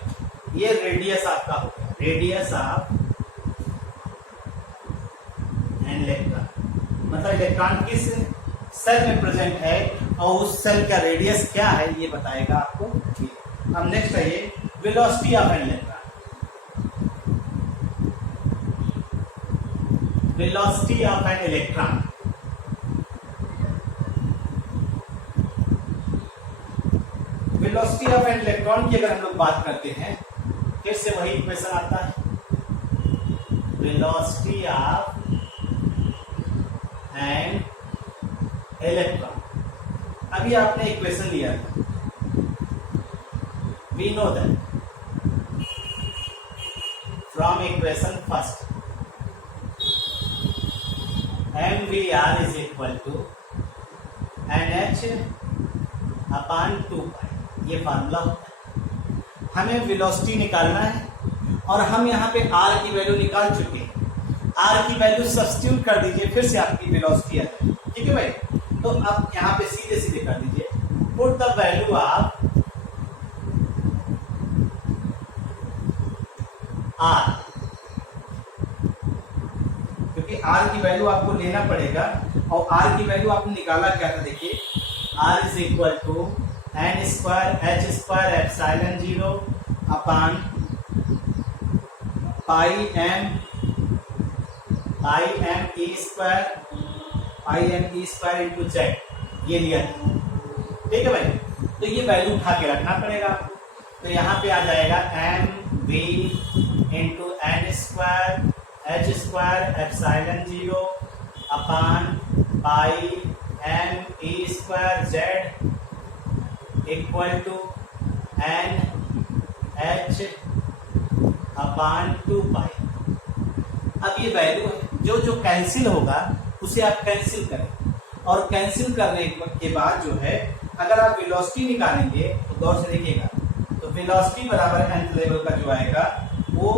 ये रेडियस आपका हो गया, रेडियस ऑफ एन इलेक्ट्रॉन, मतलब इलेक्ट्रॉन किस सेल में प्रेजेंट है और उस सेल का रेडियस क्या है ये बताएगा आपको। अब नेक्स्ट है ये velocity of an electron, velocity of an electron, velocity of an electron की अगर हम लोग बात करते हैं, फिर से वही इक्वेशन आता है, वेलोसिटी ऑफ एन इलेक्ट्रॉन। अभी आपने इक्वेशन लिया था, we know that from equation first mvr is equal to nh upon 2π, ये फार्मूला होता है। हमें वेलोसिटी निकालना है और हम यहाँ पे r की वैल्यू निकाल चुके हैं, r की वैल्यू सब्स्टिट्यूट कर दीजिए, फिर से आपकी वेलोसिटी आ जाए, ठीक है भाई। तो अब यहाँ पे सीधे सीधे कर दीजिए, put the value of r, क्योंकि r की वैल्यू आपको लेना पड़ेगा, और r की वैल्यू आपने निकाला क्या था, देखिए r is equal to N square H square epsilon 0 upon pi M E square into Z, ये लिया था, ठीक है भाई। तो ये वैल्यू उठा के रखना पड़ेगा आपको, तो यहाँ पे आ जाएगा M V into N square H square epsilon 0 upon pi M E square Z equal to N H upon 2π। अब ये वैल्यू है, जो जो कैंसिल होगा उसे आप कैंसिल करें, और कैंसिल करने के बाद जो है अगर आप वेलोसिटी निकालेंगे तो गौर से देखिएगा, तो वेलोसिटी बराबर nth लेवल का जो आएगा वो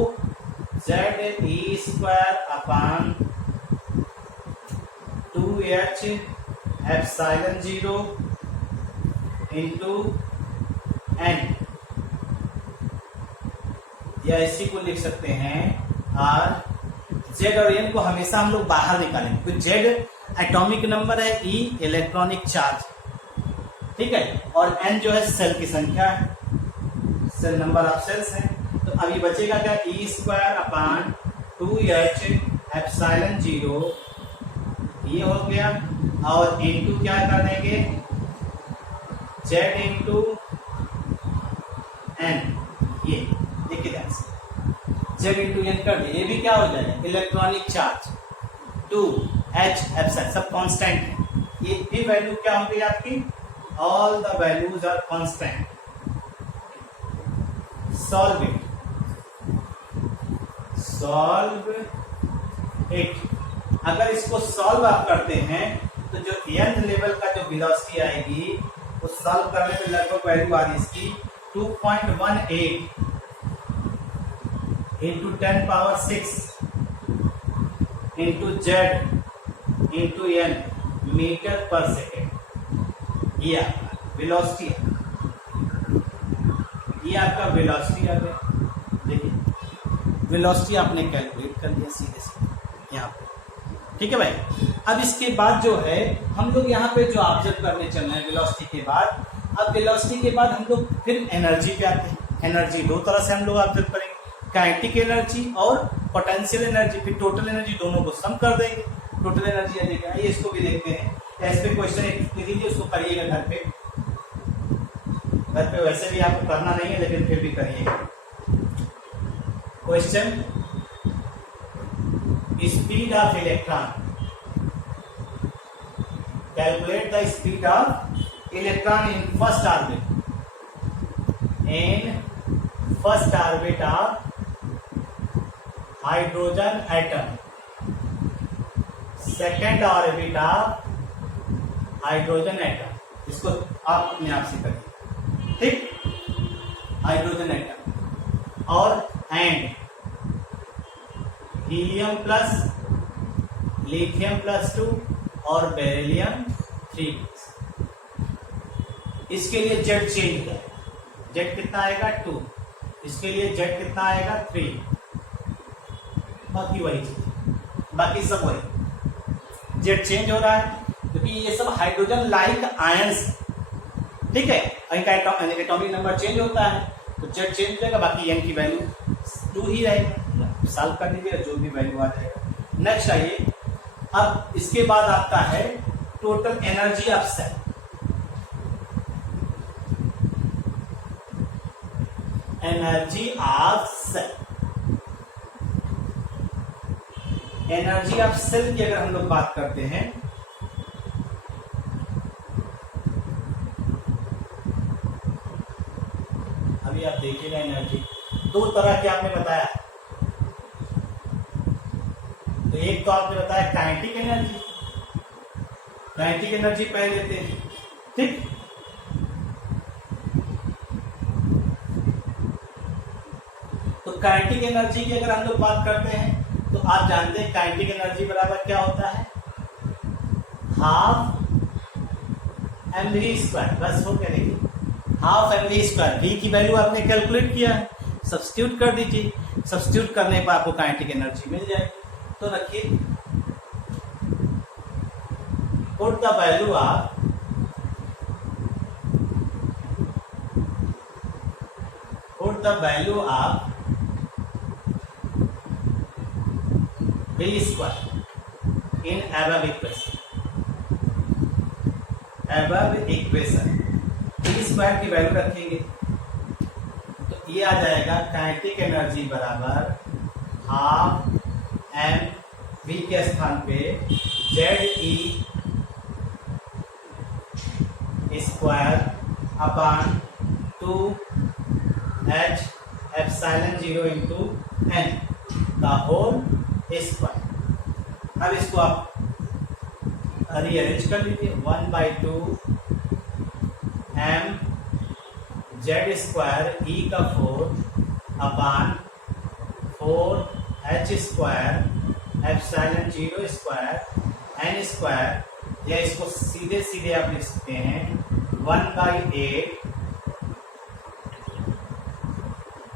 Z E square upon 2h epsilon 0 into n, या इसी को लिख सकते हैं आर। जेड और एन को हमेशा हम लोग बाहर निकालेंगे, तो जेड एटॉमिक नंबर है, ई इलेक्ट्रॉनिक चार्ज, ठीक है, और एन जो है सेल की संख्या है, सेल नंबर ऑफ सेल्स है। तो अभी बचेगा क्या, ई स्क्वायर अपान 2h एप्सिलॉन 0, ये हो गया, और इंटू क्या कर देंगे, जेड इंटू एन, ये देखिए ध्यान से, जेड इंटू एन कर दिए, ये भी क्या हो जाएगा इलेक्ट्रॉनिक चार्ज 2h एप्सिलॉन, सब कांस्टेंट है, ये भी वैल्यू क्या होगी आपकी, all the values are constant. Solve it, solve it. अगर इसको सॉल्व आप करते हैं तो जो nth लेवल का जो वेलोसिटी आएगी वो सॉल्व करने में लगभग वैल्यू आ रही इसकी 2.18 into 10 power 6 into Z into N metre पर सेकेंड। ये आपका वेलोसिटी है, ये आपका वेलोसिटी आ गया। देखिए वेलोसिटी आपने कैलकुलेट कर लिया सीधे सीधे यहाँ पे, ठीक है भाई। अब इसके बाद जो है हम लोग यहाँ पे जो ऑब्जर्व करने चल रहे हैं वेलोसिटी के बाद, अब वेलोसिटी के बाद हम लोग फिर एनर्जी पे आते हैं। एनर्जी दो तरह से हम लोग ऑब्जर्व करेंगे, काइनेटिक एनर्जी और पोटेंशियल एनर्जी, फिर टोटल एनर्जी, दोनों को सम कर देंगे। टोटल एनर्जी देखना है, इसको भी देखते हैं, ऐसे क्वेश्चन लिख लीजिए, उसको करिएगा घर पे। घर पे वैसे भी आपको करना नहीं है लेकिन फिर भी करिएगा। Question, speed of electron, calculate the speed of electron in first orbit, in first orbit of hydrogen atom, second orbit of hydrogen atom. इसको आप अपने आप से करिए, ठीक, हाइड्रोजन एटम, और and helium plus lithium plus 2 और बेरिलियम 3। इसके लिए जेड चेंज करें, जेड कितना आएगा 2, इसके लिए जेड कितना आएगा 3, बाकी वही चीज, बाकी सब वही। जेड चेंज हो रहा है क्योंकि ये सब हाइड्रोजन लाइक आयंस, ठीक है, इनका एटॉमिक नंबर चेंज होता है तो जेड चेंज हो जाएगा, बाकी एन की वैल्यू 2 ही रहेगा। सॉल्व कर दीजिएगा, जो भी वैल्यू आ जाएगा। नेक्स्ट आइए, अब इसके बाद आपका है total energy of shell. Energy of shell, energy of shell की अगर हम लोग बात करते हैं, अभी आप देखिएगा एनर्जी दो तरह की आपने बताया। तो एक तो आपने बताया काइनेटिक एनर्जी, काइनेटिक एनर्जी पहले लेते हैं, ठीक। तो काइनेटिक एनर्जी की अगर हम लोग बात करते हैं तो आप जानते हैं काइनेटिक एनर्जी बराबर क्या होता है, हाफ mv स्क्वायर, बस हो गया। देखिए हाफ mv स्क्वायर, v की वैल्यू आपने कैलकुलेट किया है, सब्स्टिट्यूट कर दीजिए, सब्स्टिट्यूट करने पर आपको काइनेटिक एनर्जी मिल जाएगी। तो रखिए, put the value of v square in above equation, v square की वैल्यू रखेंगे तो ये आ जाएगा काइनेटिक एनर्जी बराबर हाफ एम वी के स्थान पे Z E square upon 2h epsilon 0 into N का होल स्क्वायर। अब इसको आप रीअरेंज कर लीजिए, 1/2 एम जेड स्क्वायर ई का 4 upon 4 H square epsilon 0 square N square, या इसको सीधे सीधे आप लिख सकते हैं 1/8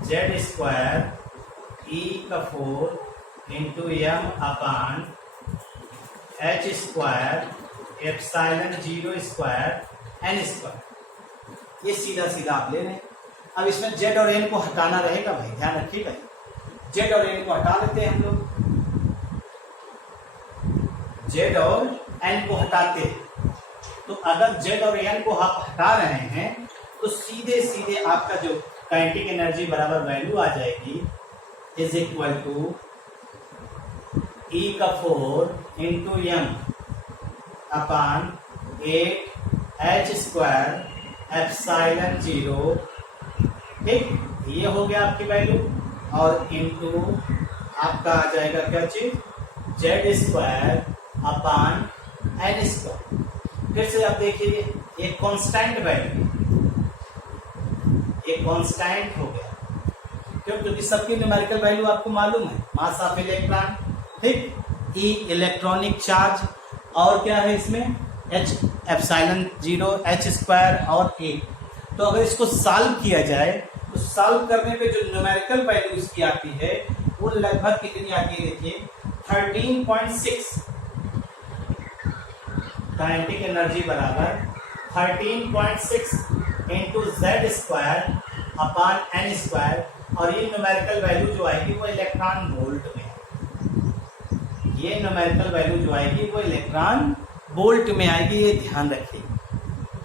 Z square E⁴ into M upon H square epsilon 0 square N square. ये सीधा सीधा आप ले रहे हैं। अब इसमें जेड और एन को हटाना रहेगा भाई, ध्यान रखिएगा। जेड और एन को हटा लेते हैं हम लोग, जेड और एन को हटाते हैं। तो अगर जेड और एन को आप हटा रहे हैं तो सीधे सीधे आपका जो काइनेटिक एनर्जी बराबर वैल्यू आ जाएगी is equal to E⁴ into M upon 8 H square epsilon 0, ठीक, ये हो गया आपकी वैल्यू, और इंटू आपका आ जाएगा क्या चीज, Z square upon N square. फिर से आप देखिए एक कांस्टेंट वैल्यू, एक कांस्टेंट हो गया, क्यों, क्योंकि सबकी न्यूमेरिकल वैल्यू आपको मालूम है, मास ऑफ इलेक्ट्रॉन, ठीक, ई इलेक्ट्रॉनिक चार्ज, और क्या है इसमें एच एप्सिलॉन 0 एच स्क्वायर और ए। तो अगर इसको सॉल्व किया जाए तो सॉल्व करने पे जो न्यूमेरिकल वैल्यू इसकी आती है वो लगभग कितनी आती है, देखिए 13.6। काइनेटिक एनर्जी बराबर 13.6 into Z square upon N square, और ये न्यूमेरिकल वैल्यू जो आएगी वो इलेक्ट्रॉन वोल्ट में, ये न्यूमेरिकल वैल्यू जो आएगी वो इलेक्ट्रॉन वोल्ट में आएगी, ये ध्यान रखिए,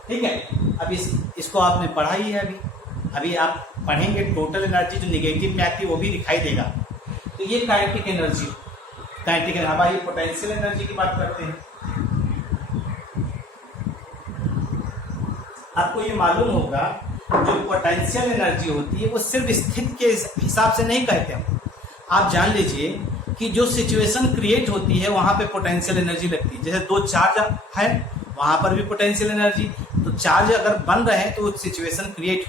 ठीक है। अब इसको आपने पढ़ा ही है, अभी आप पढ़ेंगे टोटल एनर्जी जो निगेटिव में आती है वो भी दिखाई देगा। तो ये काइनेटिक एनर्जी, काइनेटिक, अब आइए पोटेंशियल एनर्जी की बात करते हैं। आपको ये मालूम होगा जो पोटेंशियल एनर्जी होती है वो सिर्फ स्थिति के हिसाब से नहीं कहते हम। आप जान लीजिए कि जो सिचुएशन क्रिएट होती है वहां पे पोटेंशियल एनर्जी लगती है। जैसे दो चार्ज है वहां पर भी पोटेंशियल एनर्जी, तो चार्ज अगर बन रहे हैं तो सिचुएशन क्रिएट,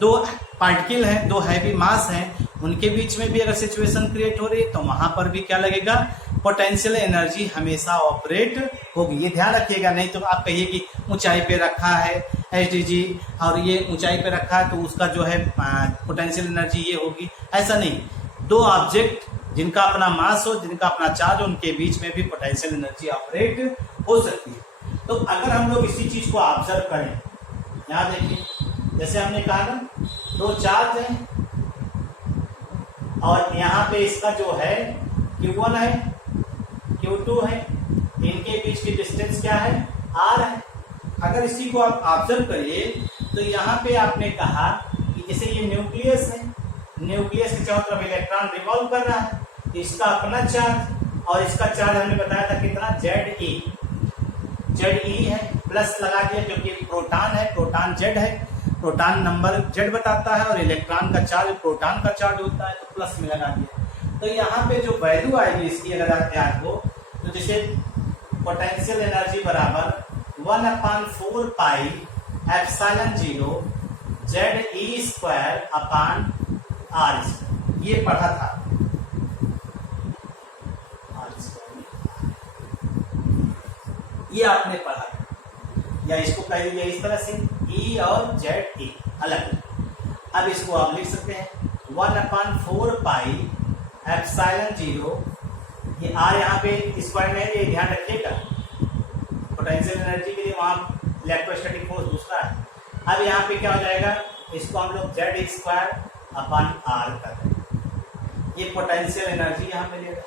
दो पार्टिकल हैं, दो हैवी मास हैं, उनके बीच में भी अगर सिचुएशन क्रिएट हो रही है तो वहां पर भी क्या लगेगा, पोटेंशियल एनर्जी हमेशा ऑपरेट होगी। ये ध्यान रखिएगा, नहीं तो आप कहिए कि ऊंचाई पे रखा है HDG और ये ऊंचाई पे रखा है तो उसका जो है पोटेंशियल एनर्जी ये होगी, ऐसा नहीं। दो ऑब्जेक्ट जिनका अपना मास हो, जिनका अपना चार्ज हो, उनके बीच में भी पोटेंशियल एनर्जी ऑपरेट हो सकती है। तो अगर हम लोग इसी चीज को ऑब्जर्व करें, यहाँ देखिए, जैसे हमने कहा ना दो चार्ज हैं और यहाँ पे इसका जो है Q1 है, Q2 है, इनके बीच की डिस्टेंस क्या है, R है। अगर इसी को आप ऑब्जर्व करिए तो यहाँ पे आपने कहा कि जैसे ये न्यूक्लियस है, न्यूक्लियस के चारों तरफ इलेक्ट्रॉन रिवॉल्व कर रहा है, इसका अपना चार्ज और इसका चार्ज हमने बताया था कितना, ZE है, प्लस लगा दिया क्योंकि प्रोटॉन है, प्रोटॉन Z है, प्रोटॉन नंबर Z बताता है और इलेक्ट्रॉन का चार्ज प्रोटॉन का चार्ज होता है, तो प्लस में लगा दिया। तो यहाँ पे जो वैल्यू आएगी इसकी अगर आप याद हो तो जैसे पोटेंशियल एनर्जी बराबर 1/4 पाई एप्सिलॉन 0 ZE² अपान R², ये पढ़ा था, ये आपने पढ़ा, या इसको कह दीजिए इस तरह से E और ZE अलग। अब इसको आप लिख सकते हैं 1/4 पाई एप्सिलॉन 0, ये R यहाँ पे स्क्वायर में है, ये ध्यान रखिएगा, पोटेंशियल एनर्जी के लिए वहां इलेक्ट्रोस्टैटिक फोर्स दूसरा है। अब यहाँ पे क्या हो जाएगा, इसको हम लोग ZE² अपान R कर रहे हैं, ये पोटेंशियल एनर्जी यहाँ पे ले रहे हैं,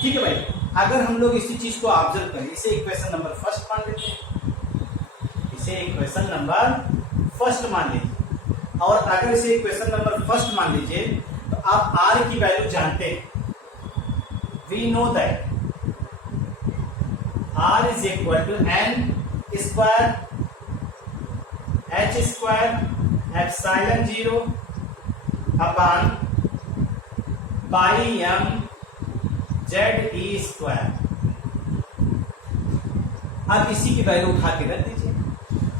ठीक है भाई। अगर हम लोग इसी चीज को ऑब्जर्व करें, इसे इक्वेशन नंबर फर्स्ट मान लेते हैं, इसे इक्वेशन नंबर फर्स्ट मान लीजिए, और अगर इसे इक्वेशन नंबर फर्स्ट मान लीजिए तो आप R की वैल्यू जानते हैं, we know that R is equal to N square H² epsilon 0 upon pi m ZE²। अब इसी की वैल्यू उठा के रख दीजिए,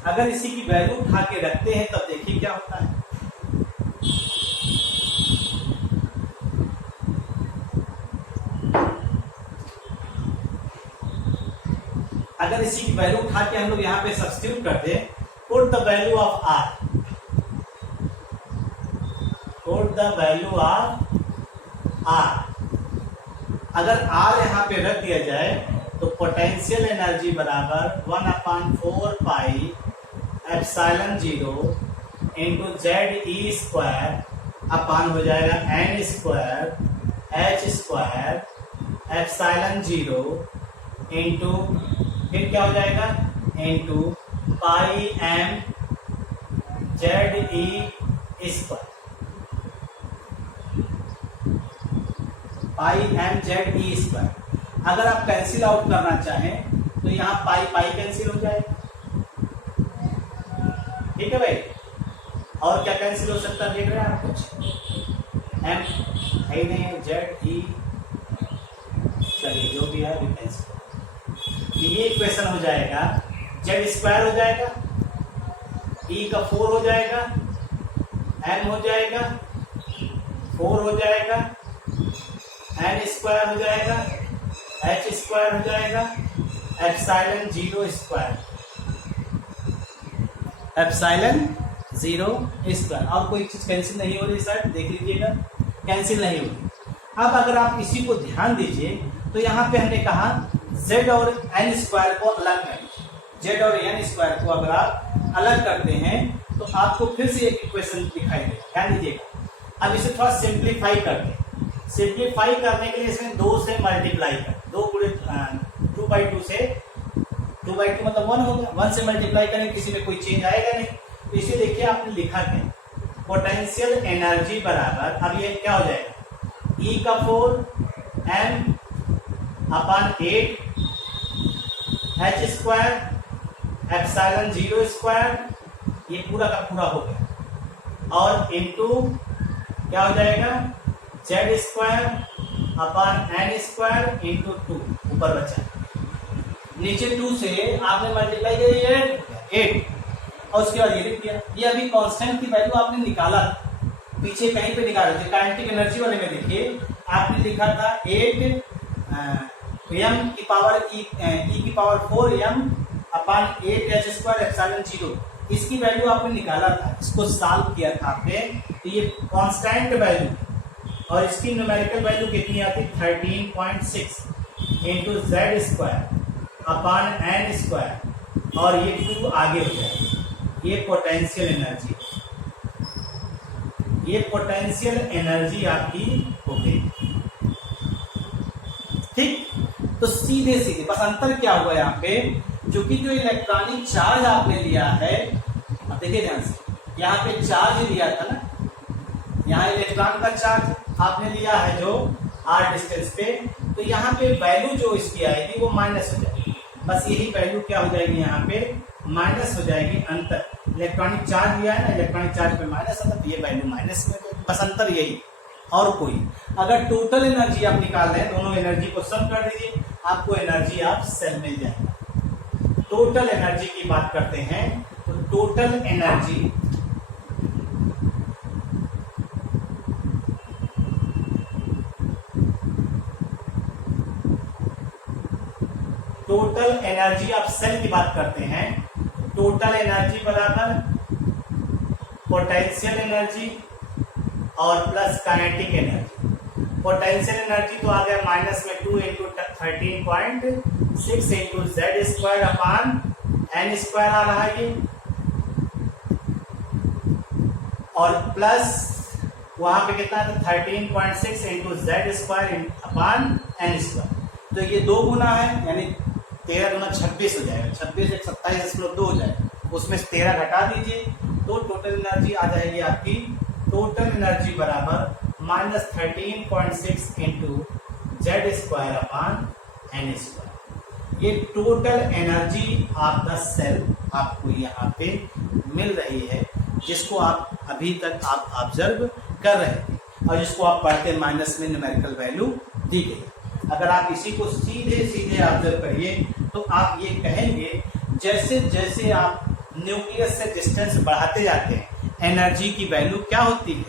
अगर इसी की वैल्यू उठा के रखते हैं तब देखिए क्या होता है, अगर इसी की वैल्यू उठा के हम लोग यहाँ पे सब्स्टिट्यूट कर दें, put the value of R, put the value of R. अगर आर यहाँ पे रख दिया जाए तो पोटेंशियल एनर्जी बराबर 1/4 पाई एप्सिलॉन 0 इंटू ZE² अपान हो जाएगा N² H² एप्सिलॉन 0 इंटू फिर क्या हो जाएगा इंटू पाई M ZE², पाई M ZE²। अगर आप कैंसिल आउट करना चाहें तो यहाँ पाई पाई कैंसिल हो जाएगा, ठीक है भाई। और क्या कैंसिल हो सकता है देख रहे हैं आप, कुछ M है ही नहीं, ZE, चलिए जो भी है वो कैंसिल। ये इक्वेशन हो जाएगा, Z² हो जाएगा, E का 4 हो जाएगा, M हो जाएगा, 4 हो जाएगा, N² हो जाएगा, H² हो जाएगा, एप्सिलॉन 0², एप्सिलॉन 0²। और कोई चीज कैंसिल नहीं हो रही सर, देख लीजिएगा कैंसिल नहीं हो रही। अब अगर आप इसी को ध्यान दीजिए तो यहाँ पे हमने कहा Z और N² को अलग करें, Z और N² को अगर आप अलग करते हैं तो आपको फिर से एक इक्वेशन दिखाई देगा, ध्यान दीजिएगा। अब इसे थोड़ा सिंप्लीफाई करते हैं। सिंप्लीफाई करने के लिए इसमें 2 से मल्टीप्लाई कर, 2/2 से 2/2 मतलब 1 होगा, 1 से मल्टीप्लाई करें, किसी में कोई चेंज आएगा नहीं। तो इसे देखिए आपने लिखा क्या, पोटेंशियल एनर्जी बराबर, अब ये क्या हो जाएगा E का 4 M अपान 8 H² एप्सिलॉन 0², ये पूरा का पूरा हो गया, और इनटू क्या हो जाएगा Z² अपान N² इंटू 2, ऊपर बचा, नीचे 2 से आपने मल्टीप्लाई किया 8 और उसके बाद ये लिख दिया। ये अभी कांस्टेंट की वैल्यू आपने निकाला था, पीछे कहीं पे निकाला था, काइनेटिक एनर्जी वाले में देखिए आपने लिखा था 8 m की पावर e की पावर 4 m अपान 8 H² एप्सिलॉन 0, इसकी वैल्यू आपने निकाला था, इसको सॉल्व किया था आपने, तो ये कांस्टेंट वैल्यू और इसकी न्यूमेरिकल वैल्यू कितनी आती, 13.6 इंटू Z² अपान N² और ये 2 आगे हो जाएगा। ये पोटेंशियल एनर्जी, ये पोटेंशियल एनर्जी आपकी हो गई, ठीक। तो सीधे सीधे बस अंतर क्या हुआ यहाँ पे, क्योंकि जो इलेक्ट्रॉनिक चार्ज आपने लिया है, अब देखिए ध्यान से, यहाँ पे चार्ज लिया था ना, यहाँ इलेक्ट्रॉन का चार्ज आपने लिया है जो r डिस्टेंस पे, तो यहाँ पे वैल्यू जो इसकी आएगी वो माइनस हो जाएगी, बस यही वैल्यू क्या हो जाएगी यहाँ पे माइनस हो जाएगी। अंतर इलेक्ट्रॉनिक चार्ज लिया है ना, इलेक्ट्रॉनिक चार्ज पे माइनस आता, तो ये वैल्यू माइनस में, बस अंतर यही, और कोई। अगर टोटल एनर्जी आप निकाल रहे हैं, दोनों एनर्जी को सम कर दीजिए, आपको एनर्जी आप सेल मिल जाएगा। टोटल एनर्जी की बात करते हैं तो टोटल एनर्जी आप सेल की बात करते हैं, टोटल एनर्जी बराबर पोटेंशियल एनर्जी और plus kinetic energy. Potential energy तो आ गया माइनस में 2 into 13.6 into Z² upon N² आ रहा है ये, और प्लस वहां पे कितना था 13.6 इंटू Z² अपान N², तो ये 2 गुना है, यानी 13 गुना 26 हो जाएगा, 26 एक 27.2 हो जाएगा, उसमें 13 घटा दीजिए तो टोटल एनर्जी आ जाएगी आपकी, टोटल एनर्जी बराबर minus 13.6 into Z² upon N²। ये total energy of the shell आपको यहाँ पे मिल रही है, जिसको आप अभी तक आप ऑब्जर्व कर रहे थे और जिसको आप पढ़ते माइनस में न्यूमेरिकल वैल्यू दी गई। अगर आप इसी को सीधे सीधे ऑब्जर्व करिए तो आप ये कहेंगे जैसे जैसे आप न्यूक्लियस से डिस्टेंस बढ़ाते जाते हैं एनर्जी की वैल्यू क्या होती है,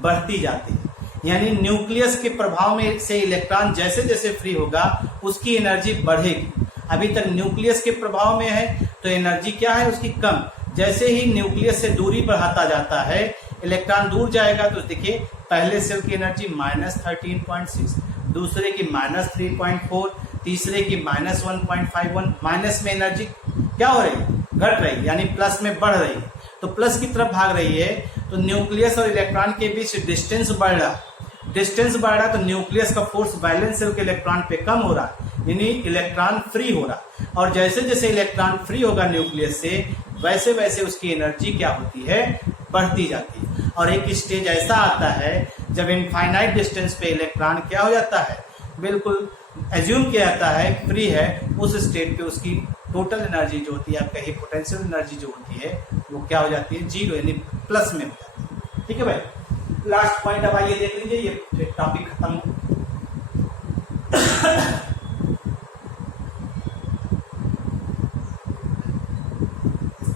बढ़ती जाती है। यानी न्यूक्लियस के प्रभाव में से इलेक्ट्रॉन जैसे जैसे फ्री होगा उसकी एनर्जी बढ़ेगी, अभी तक न्यूक्लियस के प्रभाव में है, तो एनर्जी क्या है उसकी कम। जैसे ही न्यूक्लियस से दूरी बढ़ाता जाता है, इलेक्ट्रॉन दूर जाएगा तो देखिए पहले सेल की एनर्जी -13.6, दूसरे की -3.4, तीसरे की -1.51। माइनस में एनर्जी क्या हो रही है, घट रही है, यानी प्लस में बढ़ रही है, तो प्लस की तरफ भाग रही है। तो न्यूक्लियस और इलेक्ट्रॉन के बीच डिस्टेंस बढ़ रहा, डिस्टेंस बढ़ रहा, तो न्यूक्लियस का फोर्स बैलेंस सेल के इलेक्ट्रॉन पे कम हो रहा, यानी इलेक्ट्रॉन फ्री हो रहा। और जैसे जैसे इलेक्ट्रॉन फ्री होगा न्यूक्लियस से, वैसे वैसे उसकी एनर्जी क्या होती है, बढ़ती जाती है। और एक स्टेज ऐसा आता है जब इनफाइनाइट डिस्टेंस पे इलेक्ट्रॉन क्या हो जाता है, बिल्कुल एज्यूम किया जाता है फ्री है, उस स्टेट पे उसकी टोटल एनर्जी जो होती है, आपका ही पोटेंशियल एनर्जी जो होती है, वो क्या हो जाती है, जीरो, यानी प्लस में हो जाती है। ठीक है भाई, लास्ट पॉइंट अब आइए देख लीजिए, ये टॉपिक खत्म।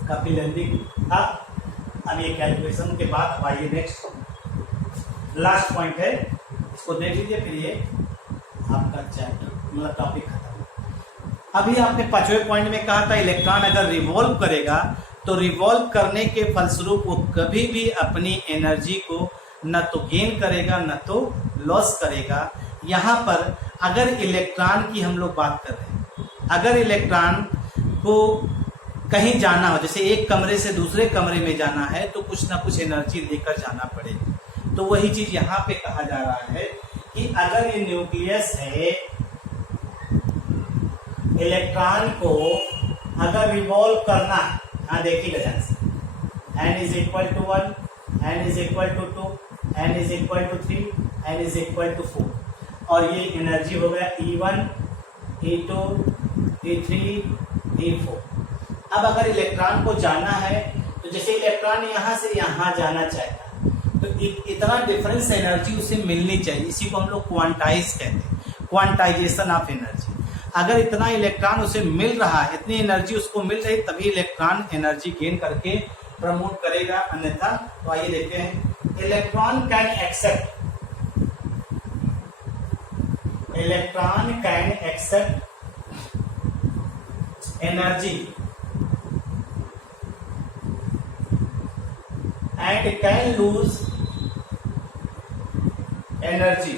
काफी लेंथी था। अब ये कैलकुलेशन के बाद अब आइए नेक्स्ट लास्ट पॉइंट है, इसको देख लीजिए, फिर ये आपका चैप्टर मतलब टॉपिक खत्म। अभी आपने 5वें पॉइंट में कहा था इलेक्ट्रॉन अगर रिवॉल्व करेगा तो रिवॉल्व करने के फलस्वरूप वो कभी भी अपनी एनर्जी को न तो गेन करेगा न तो लॉस करेगा। यहाँ पर अगर इलेक्ट्रॉन की हम लोग बात कर रहे हैं, अगर इलेक्ट्रॉन को कहीं जाना हो, जैसे एक कमरे से दूसरे कमरे में जाना है, तो कुछ ना कुछ एनर्जी लेकर जाना पड़ेगी। तो वही चीज यहाँ पे कहा जा रहा है कि अगर ये न्यूक्लियस है, इलेक्ट्रॉन को अगर रिवॉल्व करना है, हाँ देखिएगा ध्यान से, n is equal to 1, n is equal to 2, n is equal to 3, n is equal to 4, और ये एनर्जी हो गया E1, E2, E3, E4। अब अगर इलेक्ट्रॉन को जाना है, तो जैसे इलेक्ट्रॉन यहाँ से यहाँ जाना चाहेगा, तो इतना डिफरेंस एनर्जी उसे मिलनी चाहिए। इसी को हम लोग क्वांटाइज कहते हैं, क्वांटाइजेशन ऑफ एनर्जी। अगर इतना इलेक्ट्रॉन उसे मिल रहा है, इतनी एनर्जी उसको मिल रही, तभी इलेक्ट्रॉन एनर्जी गेन करके प्रमोट करेगा, अन्यथा। तो आइए देखते हैं, electron can accept, electron can accept energy and can lose energy।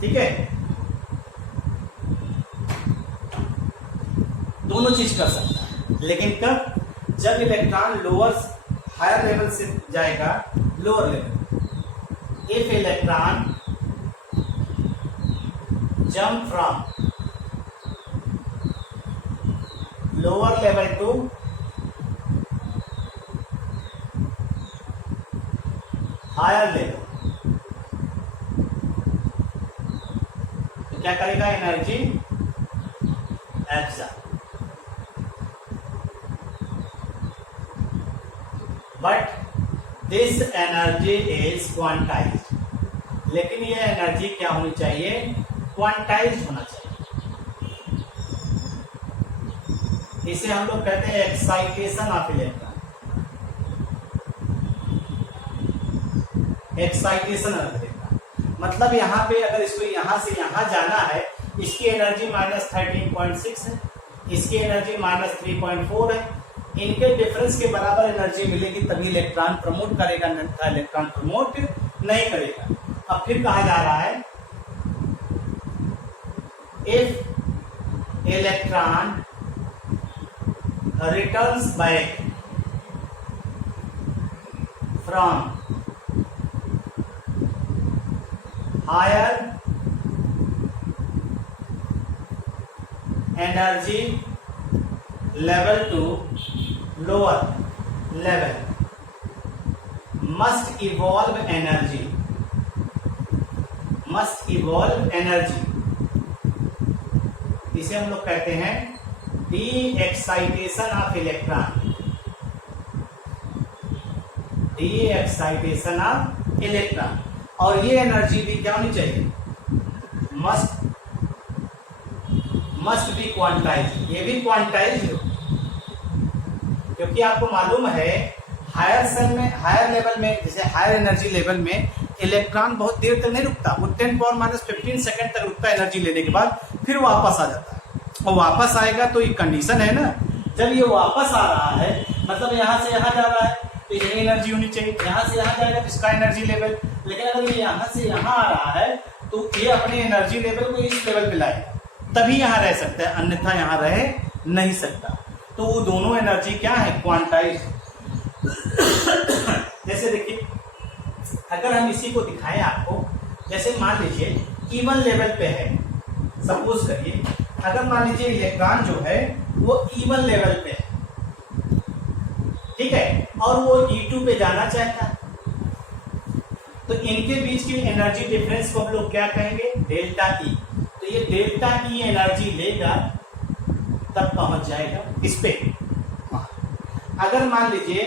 ठीक है, दोनों चीज कर सकता है, लेकिन कब, जब इलेक्ट्रॉन लोअर हायर लेवल से जाएगा lower level. If electron jump from lower level to higher level, तो क्या करेगा, energy absorb. But this energy is quantized, लेकिन ये एनर्जी क्या होनी चाहिए, क्वांटाइज्ड होना चाहिए। इसे हम लोग कहते हैं excitation of electron, excitation of electron. मतलब यहाँ पे अगर इसको यहाँ से यहाँ जाना है, इसकी एनर्जी -13.6 है, इसकी एनर्जी -3.4 है, इनके डिफरेंस के बराबर एनर्जी मिलेगी तभी इलेक्ट्रॉन प्रमोट करेगा, अन्यथा इलेक्ट्रॉन प्रमोट नहीं करेगा। अब फिर कहा जा रहा है, if electron returns back from higher energy level to lower level, must evolve energy, must evolve energy। इसे हम लोग कहते हैं D excitation of electron, D excitation of electron. और ये एनर्जी भी क्या होनी चाहिए, मस्ट बी क्वांटाइज, ये भी क्वांटाइज हो, क्योंकि आपको मालूम है हायर सेल में, हायर लेवल में, जैसे हायर एनर्जी लेवल में इलेक्ट्रॉन बहुत देर तक नहीं रुकता, वो 10⁻15 सेकंड तक रुकता है एनर्जी लेने के बाद, फिर वापस आ जाता है। और वापस आएगा तो ये कंडीशन है ना, जब ये वापस आ रहा है मतलब यहाँ से यहाँ जा रहा है तो इतनी एनर्जी होनी चाहिए, यहाँ से यहाँ जाएगा तो इसका एनर्जी लेवल, लेकिन अगर ये यहाँ से यहाँ आ रहा है तो ये अपने एनर्जी लेवल को इस लेवल पे लाएगा, तभी यहाँ रह सकता है, अन्यथा यहाँ रह नहीं सकता। तो वो दोनों एनर्जी क्या है, क्वांटाइज। जैसे देखिए अगर हम इसी को दिखाएं आपको, जैसे मान लीजिए इवन लेवल पे है, सपोज करिए अगर मान लीजिए इलेक्ट्रॉन जो है वो इवन लेवल पे है, ठीक है, और वो E2 पे जाना चाहता है, तो इनके बीच की एनर्जी डिफरेंस को हम लोग क्या कहेंगे, डेल्टा E। तो ये डेल्टा E एनर्जी लेगा तब पहुंच जाएगा इस पे। अगर मान लीजिए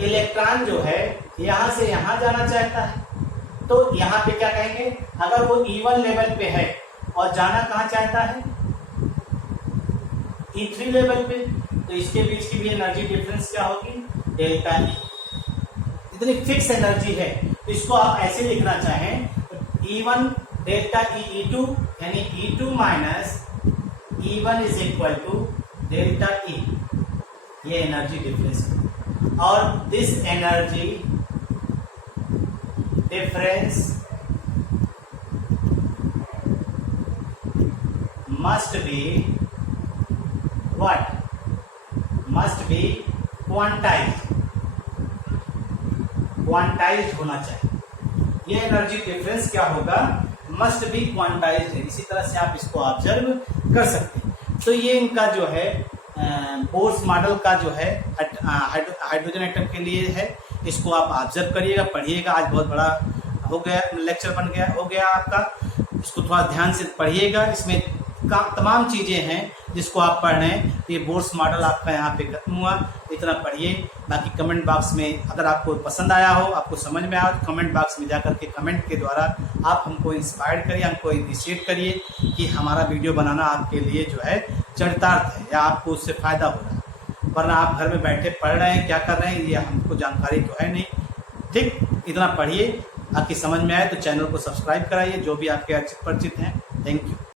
इलेक्ट्रॉन जो है यहां से यहां जाना चाहता है, तो यहां पे क्या कहेंगे, अगर वो E1 लेवल पे है और जाना कहां चाहता है, E3 लेवल पे, तो इसके बीच की भी एनर्जी डिफरेंस क्या होगी, डेल्टा E। इतनी फिक्स एनर्जी है, तो इसको आप ऐसे लिखना चाहें E1 डेल्टा E E2 यानी E2 minus E1 is equal to delta E, ये एनर्जी डिफरेंस है। और this energy difference must be what, must be quantized, quantized होना चाहिए। ये एनर्जी डिफरेंस क्या होगा, मस्ट बी क्वांटाइज्ड है। इसी तरह से आप इसको ऑब्जर्व कर सकते हैं। तो ये इनका जो है बोर्स मॉडल का जो है हाइड्रोजन एटम के लिए है, इसको आप ऑब्जर्व करिएगा, पढ़िएगा। आज बहुत बड़ा हो गया लेक्चर बन गया हो गया आपका, इसको थोड़ा ध्यान से पढ़िएगा। इसमें तमाम चीजें हैं जिसको आप पढ़ रहे हैं। तो ये बोर्स मॉडल आपका यहाँ पे खत्म हुआ, इतना पढ़िए। बाकी कमेंट बॉक्स में अगर आपको पसंद आया हो, आपको समझ में आया तो कमेंट बॉक्स में जाकर के कमेंट के द्वारा आप हमको इंस्पायर करिए, हमको इनिशिएट करिए कि हमारा वीडियो बनाना आपके लिए जो है चरितार्थ है या आपको उससे फायदा हो रहा है। वरना आप घर में बैठे पढ़ रहे हैं, क्या कर रहे हैं, ये हमको जानकारी तो है नहीं। ठीक, इतना पढ़िए, आपकी समझ में आए तो चैनल को सब्सक्राइब कराइए, जो भी आपके परिचित हैं। Thank you.